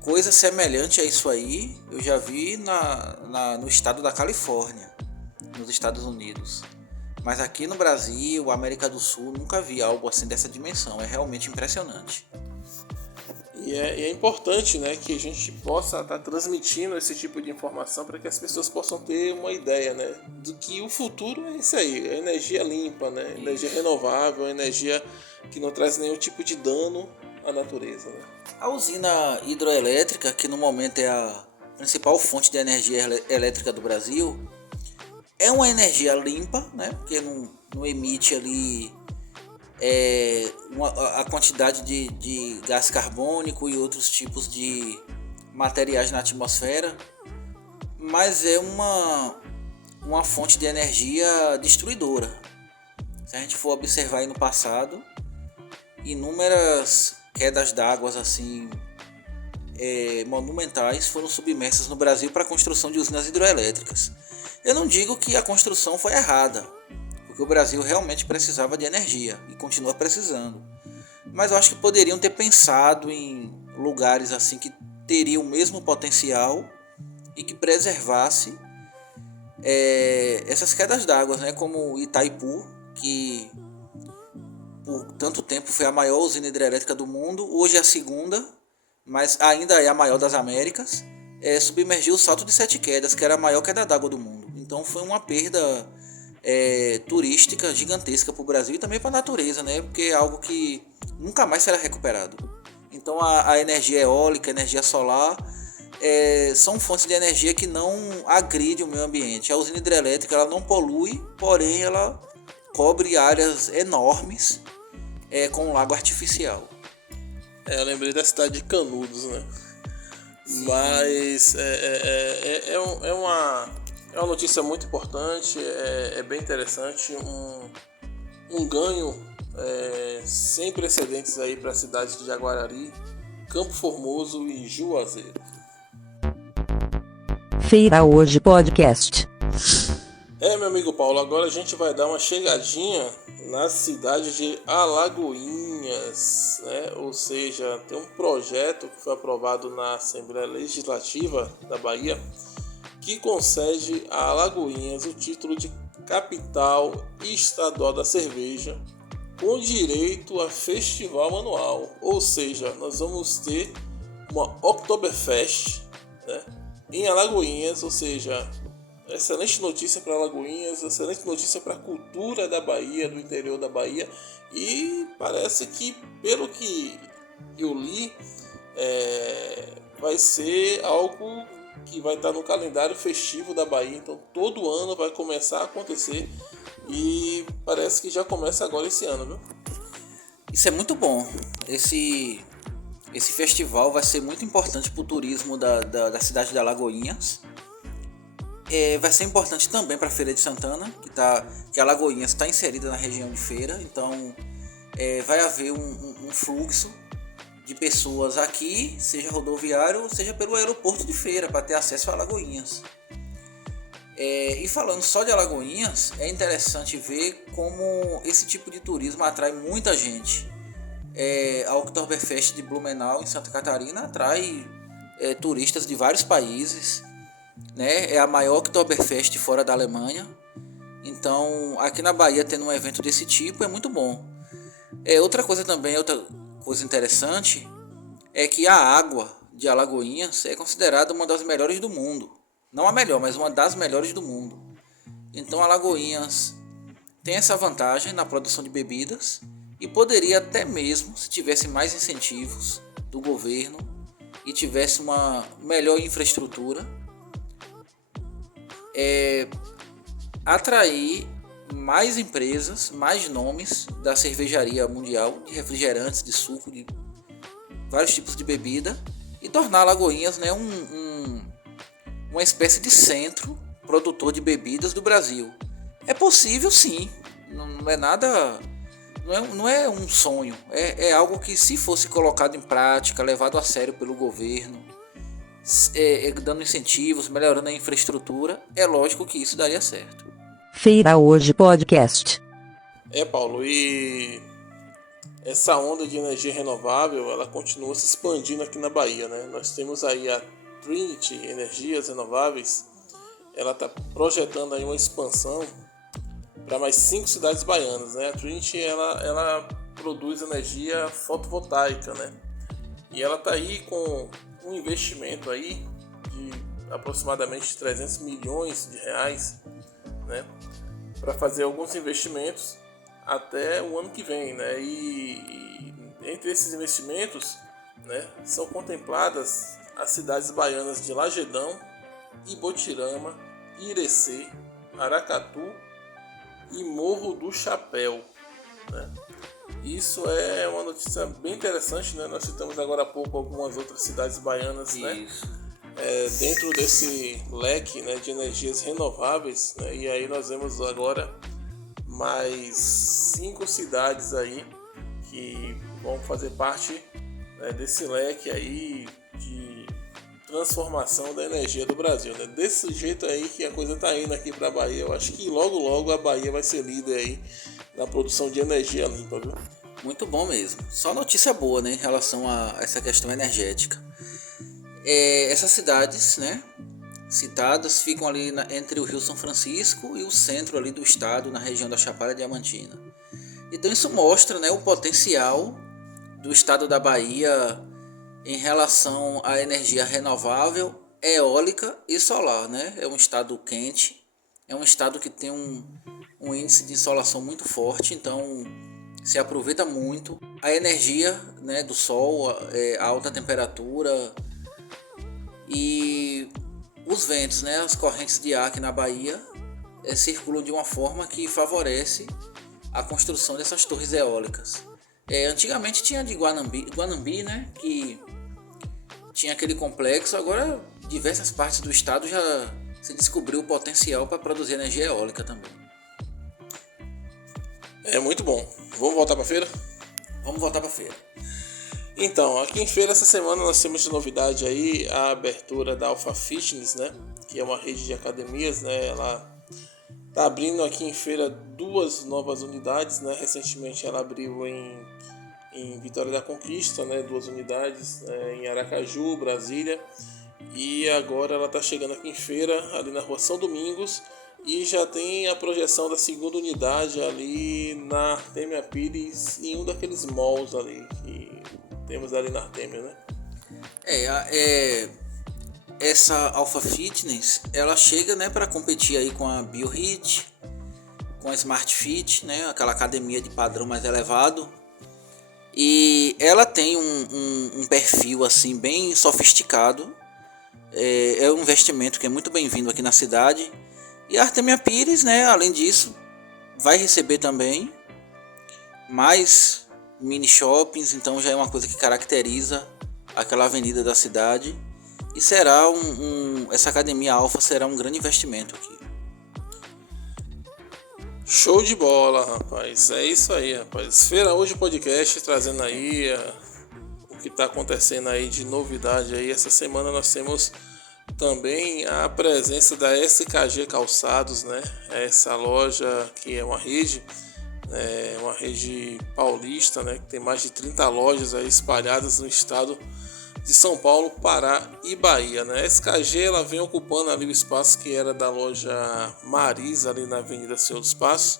Coisa semelhante a isso aí eu já vi no estado da Califórnia, nos Estados Unidos. Mas aqui no Brasil, América do Sul, nunca vi algo assim dessa dimensão. É realmente impressionante. E é importante, né, que a gente possa estar transmitindo esse tipo de informação para que as pessoas possam ter uma ideia, né, do que o futuro é isso aí, é energia limpa, né, energia renovável, energia que não traz nenhum tipo de dano à natureza, né. A usina hidroelétrica, que no momento é a principal fonte de energia elétrica do Brasil, é uma energia limpa, né, porque não emite ali a quantidade de gás carbônico e outros tipos de materiais na atmosfera, mas é uma fonte de energia destruidora. Se a gente for observar aí no passado, inúmeras quedas d'água assim, monumentais foram submersas no Brasil para a construção de usinas hidroelétricas. Eu não digo que a construção foi errada, porque o Brasil realmente precisava de energia e continua precisando. Mas eu acho que poderiam ter pensado em lugares assim que teriam o mesmo potencial e que preservasse essas quedas d'água, né? Como Itaipu, que por tanto tempo foi a maior usina hidrelétrica do mundo, hoje é a segunda, mas ainda é a maior das Américas, submergiu o Salto de Sete Quedas, que era a maior queda d'água do mundo. Então foi uma perda turística gigantesca para o Brasil e também para a natureza, né? Porque é algo que nunca mais será recuperado. Então a energia eólica, a energia solar, são fontes de energia que não agridem o meio ambiente. A usina hidrelétrica ela não polui, porém ela cobre áreas enormes com um lago artificial. Eu lembrei da cidade de Canudos, né? Sim. Mas é uma notícia muito importante, é bem interessante, um ganho sem precedentes aí para as cidades de Jaguarari, Campo Formoso e Juazeiro. Feira Hoje Podcast. Meu amigo Paulo, agora a gente vai dar uma chegadinha na cidade de Alagoinhas, né? Ou seja, tem um projeto que foi aprovado na Assembleia Legislativa da Bahia que concede a Alagoinhas o título de capital estadual da cerveja com direito a festival anual. Ou seja, nós vamos ter uma Oktoberfest, né, em Alagoinhas, ou seja, excelente notícia para Alagoinhas, excelente notícia para a cultura da Bahia, do interior da Bahia, e parece que, pelo que eu li, vai ser algo que vai estar no calendário festivo da Bahia, então todo ano vai começar a acontecer e parece que já começa agora esse ano, viu? Isso é muito bom. Esse festival vai ser muito importante para o turismo da cidade de Alagoinhas. Vai ser importante também para a Feira de Santana, que Alagoinhas está inserida na região de feira, então vai haver um fluxo de pessoas aqui, seja rodoviário, seja pelo aeroporto de feira, para ter acesso a Alagoinhas. E falando só de Alagoinhas, é interessante ver como esse tipo de turismo atrai muita gente. A Oktoberfest de Blumenau, em Santa Catarina, atrai turistas de vários países, né? É a maior Oktoberfest fora da Alemanha. Então, aqui na Bahia, tendo um evento desse tipo, é muito bom. Outra coisa interessante é que a água de Alagoinhas é considerada uma das melhores do mundo. Não a melhor, mas uma das melhores do mundo. Então Alagoinhas tem essa vantagem na produção de bebidas e poderia até mesmo, se tivesse mais incentivos do governo e tivesse uma melhor infraestrutura, atrair mais empresas, mais nomes da cervejaria mundial, de refrigerantes, de suco, de vários tipos de bebida, e tornar Alagoinhas, né, uma espécie de centro produtor de bebidas do Brasil. É possível, sim, não é nada, não é um sonho, é algo que, se fosse colocado em prática, levado a sério pelo governo, dando incentivos, melhorando a infraestrutura, é lógico que isso daria certo. Feira Hoje Podcast. Paulo, e essa onda de energia renovável, ela continua se expandindo aqui na Bahia, né? Nós temos aí a Trinity Energias Renováveis, ela está projetando aí uma expansão para mais 5 cidades baianas, né? A Trinity, ela produz energia fotovoltaica, né? E ela está aí com um investimento aí de aproximadamente 300 milhões de reais, né, para fazer alguns investimentos até o ano que vem, né? E entre esses investimentos, né, são contempladas as cidades baianas de Lagedão, Ibotirama, Irecê, Aracatu e Morro do Chapéu, né? Isso é uma notícia bem interessante, né? Nós citamos agora há pouco algumas outras cidades baianas, né? Dentro desse leque, né, de energias renováveis, né? E aí nós vemos agora mais 5 cidades aí que vão fazer parte, né, desse leque aí de transformação da energia do Brasil, né? Desse jeito aí que a coisa tá indo aqui para a Bahia, eu acho que logo a Bahia vai ser líder aí na produção de energia limpa, viu? Muito bom mesmo. Só notícia boa, né, em relação a essa questão energética. Essas cidades, né, citadas ficam ali entre o Rio São Francisco e o centro ali do estado, na região da Chapada Diamantina. Então isso mostra, né, o potencial do estado da Bahia em relação à energia renovável, eólica e solar, né? É um estado quente, é um estado que tem um índice de insolação muito forte, então se aproveita muito a energia, né, do sol, a alta temperatura e os ventos, né, as correntes de ar aqui na Bahia circulam de uma forma que favorece a construção dessas torres eólicas. Antigamente tinha de Guanambi, né, que tinha aquele complexo. Agora diversas partes do estado já se descobriu o potencial para produzir energia eólica também. É muito bom. Vamos voltar para feira? Vamos voltar para feira. Então, aqui em feira essa semana nós temos de novidade aí a abertura da Alpha Fitness, né? Que é uma rede de academias, né? Ela tá abrindo aqui em feira 2 novas unidades, né? Recentemente ela abriu em Vitória da Conquista, né? 2 unidades, em Aracaju, Brasília. E agora ela tá chegando aqui em feira, ali na Rua São Domingos. E já tem a projeção da 2ª unidade ali na Artemia Pires, em um daqueles malls ali que temos ali na Artemia, né? Essa Alpha Fitness, ela chega, né, para competir aí com a BioHit, com a Smart Fit, né, aquela academia de padrão mais elevado. E ela tem um perfil assim bem sofisticado. É um investimento que é muito bem-vindo aqui na cidade. E a Artemia Pires, né, além disso, vai receber também mais mini shoppings, então já é uma coisa que caracteriza aquela avenida da cidade. E será essa academia Alpha será um grande investimento aqui. Show de bola, rapaz. É isso aí, rapaz. Feira Hoje Podcast trazendo aí o que está acontecendo aí de novidade aí. Essa semana nós temos também a presença da SKG Calçados, né? Essa loja que é uma rede paulista, né? Que tem mais de 30 lojas aí espalhadas no estado de São Paulo, Pará e Bahia, né? A SKG ela vem ocupando ali o espaço que era da loja Marisa ali na Avenida Senhor dos Passos,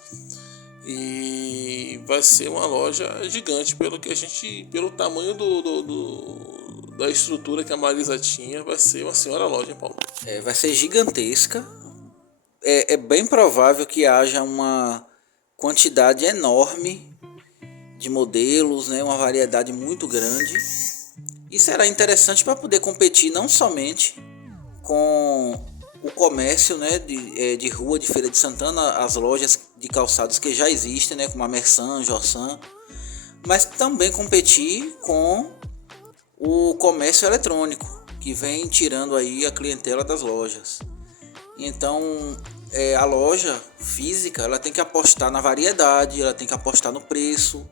e vai ser uma loja gigante pelo tamanho da estrutura que a Marisa tinha. Vai ser uma senhora loja, hein, Paulo? Vai ser gigantesca. É bem provável que haja uma quantidade enorme de modelos, né? Uma variedade muito grande. E será interessante para poder competir não somente com o comércio, né, de rua de Feira de Santana, as lojas de calçados que já existem, né, como a Mersan, Jorsan, mas também competir com o comércio eletrônico, que vem tirando aí a clientela das lojas. Então, a loja física ela tem que apostar na variedade, ela tem que apostar no preço,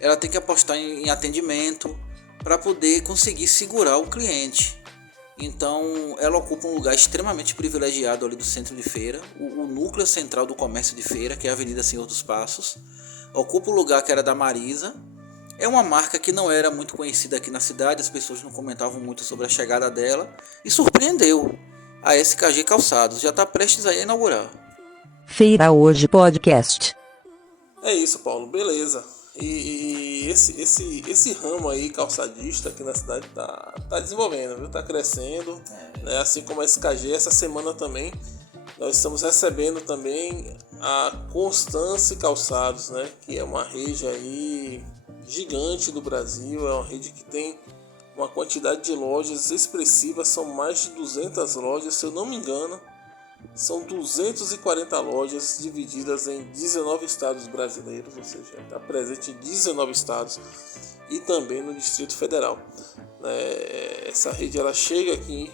ela tem que apostar em atendimento, para poder conseguir segurar o cliente. Então ela ocupa um lugar extremamente privilegiado ali do centro de feira, o núcleo central do comércio de feira, que é a Avenida Senhor dos Passos. Ocupa o lugar que era da Marisa. É uma marca que não era muito conhecida aqui na cidade, as pessoas não comentavam muito sobre a chegada dela, e surpreendeu. A SKG Calçados já está prestes a inaugurar. Feira Hoje Podcast. É isso, Paulo, beleza. E esse ramo aí calçadista aqui na cidade tá desenvolvendo, viu? Tá crescendo, né? Assim como a SKG. Essa semana também nós estamos recebendo também a Constance Calçados, né? Que é uma rede aí gigante do Brasil, é uma rede que tem uma quantidade de lojas expressiva, são mais de 200 lojas, se eu não me engano, São 240 lojas divididas em 19 estados brasileiros, ou seja, está presente em 19 estados e também no Distrito Federal. Essa rede ela chega aqui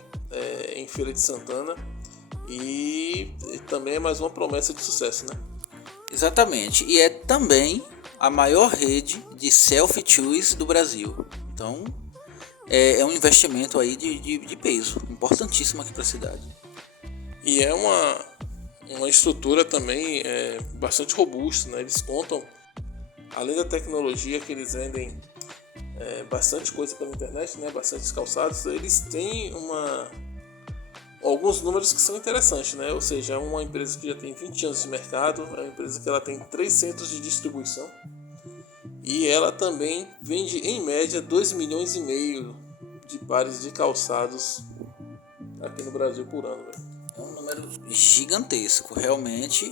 em Feira de Santana e também é mais uma promessa de sucesso, né? Exatamente, e é também a maior rede de self-choice do Brasil. Então é um investimento aí de peso, importantíssimo aqui para a cidade. E é uma estrutura também bastante robusta, né? Eles contam, além da tecnologia que eles vendem bastante coisa pela internet, né? Bastantes calçados, eles têm alguns números que são interessantes, né? Ou seja, é uma empresa que já tem 20 anos de mercado, é uma empresa que ela tem 3 centros de distribuição e ela também vende em média 2,5 milhões de pares de calçados aqui no Brasil por ano, velho. É um número gigantesco, realmente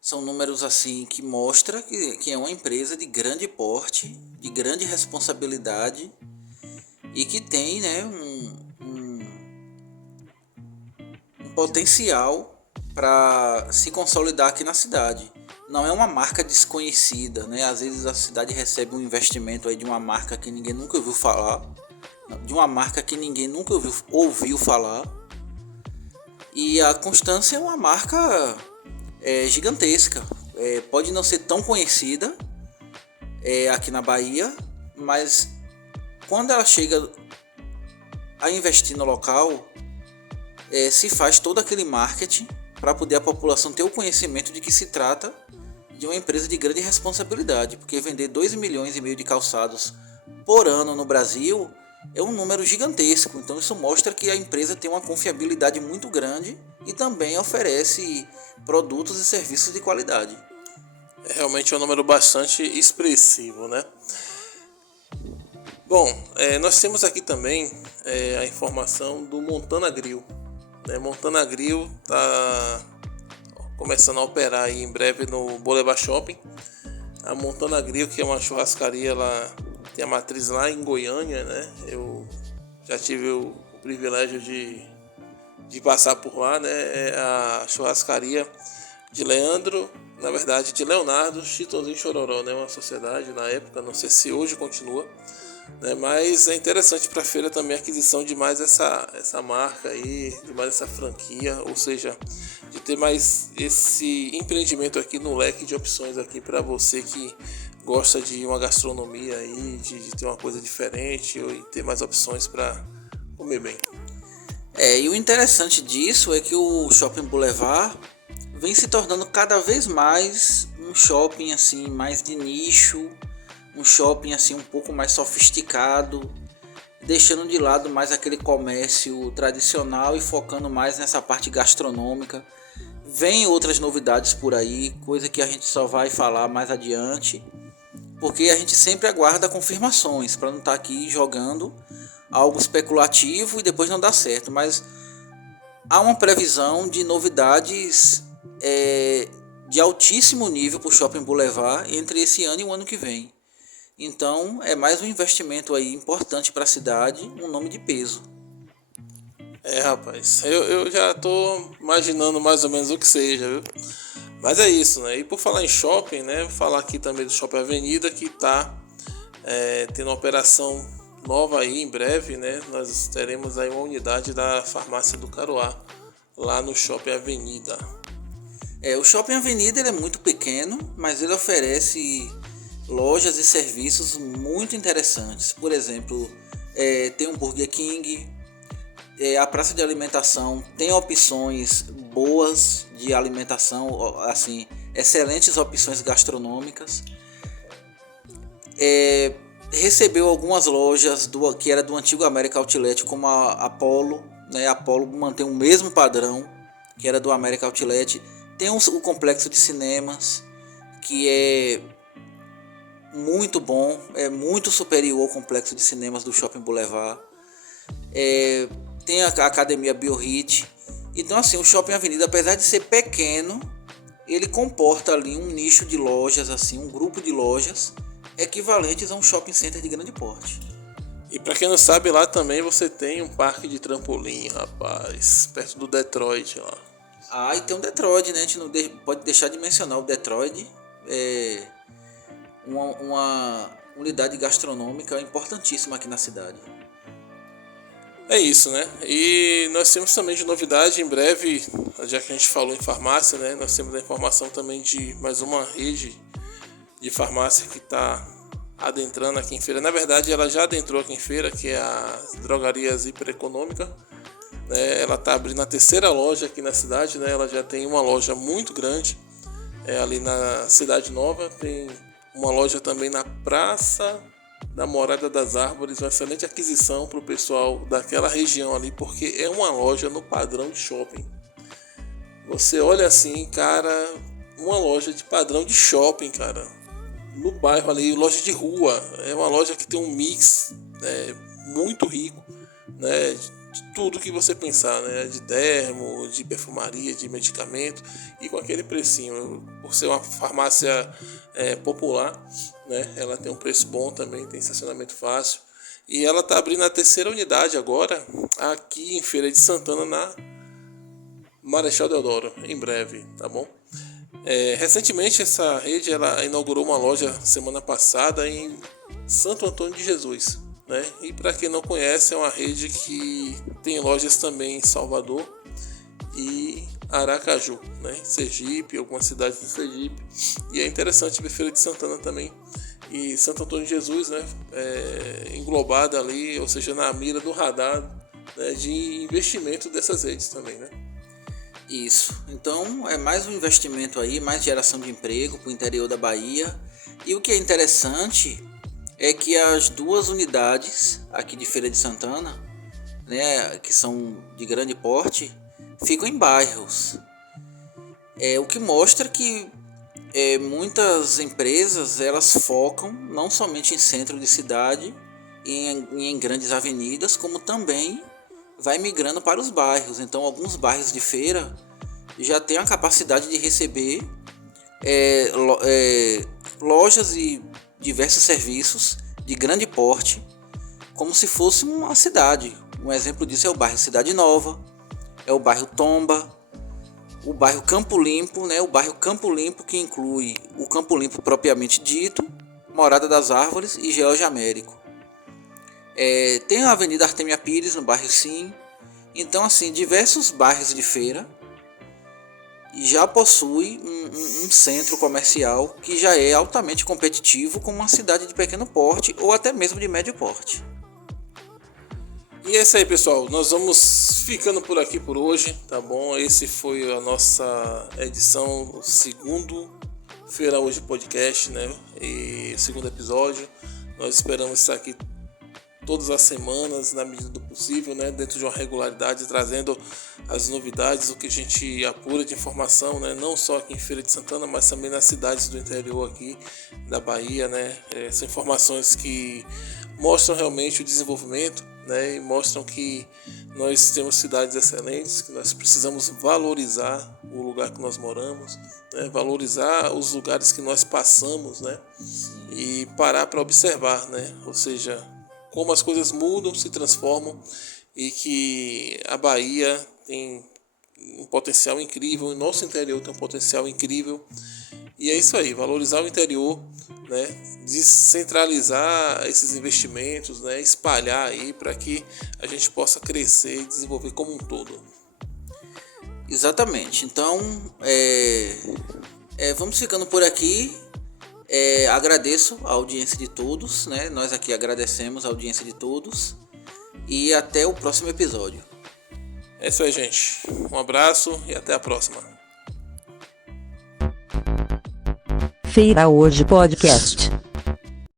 são números assim que mostra que é uma empresa de grande porte, de grande responsabilidade e que tem, né, um potencial para se consolidar aqui na cidade. Não é uma marca desconhecida, né? Às vezes a cidade recebe um investimento aí de uma marca que ninguém nunca ouviu falar, ouviu falar. E a Constância é uma marca gigantesca. Pode não ser tão conhecida aqui na Bahia, mas quando ela chega a investir no local, se faz todo aquele marketing para poder a população ter o conhecimento de que se trata de uma empresa de grande responsabilidade, porque vender 2,5 milhões de calçados por ano no Brasil é um número gigantesco. Então isso mostra que a empresa tem uma confiabilidade muito grande e também oferece produtos e serviços de qualidade. Realmente é um número bastante expressivo, né? Bom, nós temos aqui também a informação do Montana Grill. Montana Grill está começando a operar aí em breve no Boulevard Shopping. A Montana Grill, que é uma churrascaria, ela tem a matriz lá em Goiânia, né? Eu já tive o privilégio de passar por lá, né? É a churrascaria de de Leonardo Chitãozinho Chororó, né? Uma sociedade na época, não sei se hoje continua, né? Mas é interessante para a feira também a aquisição de mais essa marca aí, de mais essa franquia, ou seja, de ter mais esse empreendimento aqui no leque de opções aqui para você que gosta de uma gastronomia aí, de ter uma coisa diferente e ter mais opções para comer bem. E o interessante disso é que o Shopping Boulevard vem se tornando cada vez mais um shopping assim mais de nicho, um shopping assim um pouco mais sofisticado, deixando de lado mais aquele comércio tradicional e focando mais nessa parte gastronômica. Vem outras novidades por aí, coisa que a gente só vai falar mais adiante, porque a gente sempre aguarda confirmações para não estar aqui jogando algo especulativo e depois não dar certo. Mas há uma previsão de novidades de altíssimo nível para o Shopping Boulevard entre esse ano e o ano que vem. Então é mais um investimento aí importante para a cidade, um nome de peso. Rapaz, eu já tô imaginando mais ou menos o que seja, viu? Mas é isso, né? E por falar em shopping, né? Vou falar aqui também do Shopping Avenida, que tá tendo uma operação nova aí em breve, né? Nós teremos aí uma unidade da Farmácia do Caruá, lá no Shopping Avenida. O Shopping Avenida ele é muito pequeno, mas ele oferece lojas e serviços muito interessantes. Por exemplo, tem um Burger King, a praça de alimentação tem opções boas de alimentação, assim, excelentes opções gastronômicas. Recebeu algumas lojas que era do antigo América Outlet, como a Apollo, né? A Apollo mantém o mesmo padrão que era do América Outlet. Tem o complexo de cinemas, que é muito bom, é muito superior ao complexo de cinemas do Shopping Boulevard. Tem a Academia BioHit. Então assim, o Shopping Avenida, apesar de ser pequeno, ele comporta ali um nicho de lojas, assim, um grupo de lojas equivalentes a um shopping center de grande porte. E pra quem não sabe, lá também você tem um parque de trampolim, rapaz, perto do Detroit lá. Ah, e tem o Detroit, né? A gente não pode deixar de mencionar o Detroit. É uma unidade gastronômica importantíssima aqui na cidade. É isso, né? E nós temos também de novidade em breve, já que a gente falou em farmácia, né? Nós temos a informação também de mais uma rede de farmácia que está adentrando aqui em Feira. Na verdade, ela já adentrou aqui em Feira, que é a Drogarias Hipereconômica. Ela está abrindo a terceira loja aqui na cidade, né? Ela já tem uma loja muito grande ali na Cidade Nova. Tem uma loja também na Praça da Morada das Árvores, uma excelente aquisição para o pessoal daquela região ali, porque é uma loja no padrão de shopping. Você olha assim, cara, uma loja de padrão de shopping, cara, no bairro ali, loja de rua. É uma loja que tem um mix muito rico, né, de tudo que você pensar, né, de termo, de perfumaria, de medicamento, e com aquele precinho. Por ser uma farmácia popular, né, ela tem um preço bom também, tem estacionamento fácil, e ela está abrindo a terceira unidade agora aqui em Feira de Santana, na Marechal Deodoro, em breve, tá bom? Recentemente essa rede ela inaugurou uma loja semana passada em Santo Antônio de Jesus, né? E para quem não conhece, é uma rede que tem lojas também em Salvador e Aracaju, né? Sergipe, algumas cidades de Sergipe. E é interessante ver Feira de Santana também e Santo Antônio de Jesus, né? Englobada ali, ou seja, na mira do radar, né, de investimento dessas redes também, né? Isso. Então é mais um investimento aí, mais geração de emprego para o interior da Bahia. E o que é interessante é que as duas unidades aqui de Feira de Santana, né, que são de grande porte, ficam em bairros. O que mostra que muitas empresas elas focam não somente em centro de cidade e em grandes avenidas, como também vai migrando para os bairros. Então alguns bairros de Feira já têm a capacidade de receber lojas e diversos serviços de grande porte, como se fosse uma cidade. Um exemplo disso é o bairro Cidade Nova, é o bairro Tomba, o bairro Campo Limpo, né? O bairro Campo Limpo, que inclui o Campo Limpo propriamente dito, Morada das Árvores e George Américo. Tem a Avenida Artemia Pires no bairro Sim. Então, assim, diversos bairros de Feira já possui um centro comercial que já é altamente competitivo com uma cidade de pequeno porte ou até mesmo de médio porte. E é isso aí, pessoal, nós vamos ficando por aqui por hoje, tá bom? Esse foi a nossa edição do segundo Feira Hoje Podcast, né? E segundo episódio. Nós esperamos estar aqui todas as semanas, na medida do possível, né, dentro de uma regularidade, trazendo as novidades, o que a gente apura de informação, né, não só aqui em Feira de Santana, mas também nas cidades do interior aqui da Bahia, né. São informações que mostram realmente o desenvolvimento, né, e mostram que nós temos cidades excelentes, que nós precisamos valorizar o lugar que nós moramos, né, valorizar os lugares que nós passamos, né, e parar para observar, né, ou seja, como as coisas mudam, se transformam, e que a Bahia tem um potencial incrível, o nosso interior tem um potencial incrível, e é isso aí, valorizar o interior, né, descentralizar esses investimentos, né, espalhar aí para que a gente possa crescer e desenvolver como um todo. Exatamente, então vamos ficando por aqui. Agradeço a audiência de todos, né? Nós aqui agradecemos a audiência de todos e até o próximo episódio. É isso aí, gente. Um abraço e até a próxima. Feira Hoje Podcast.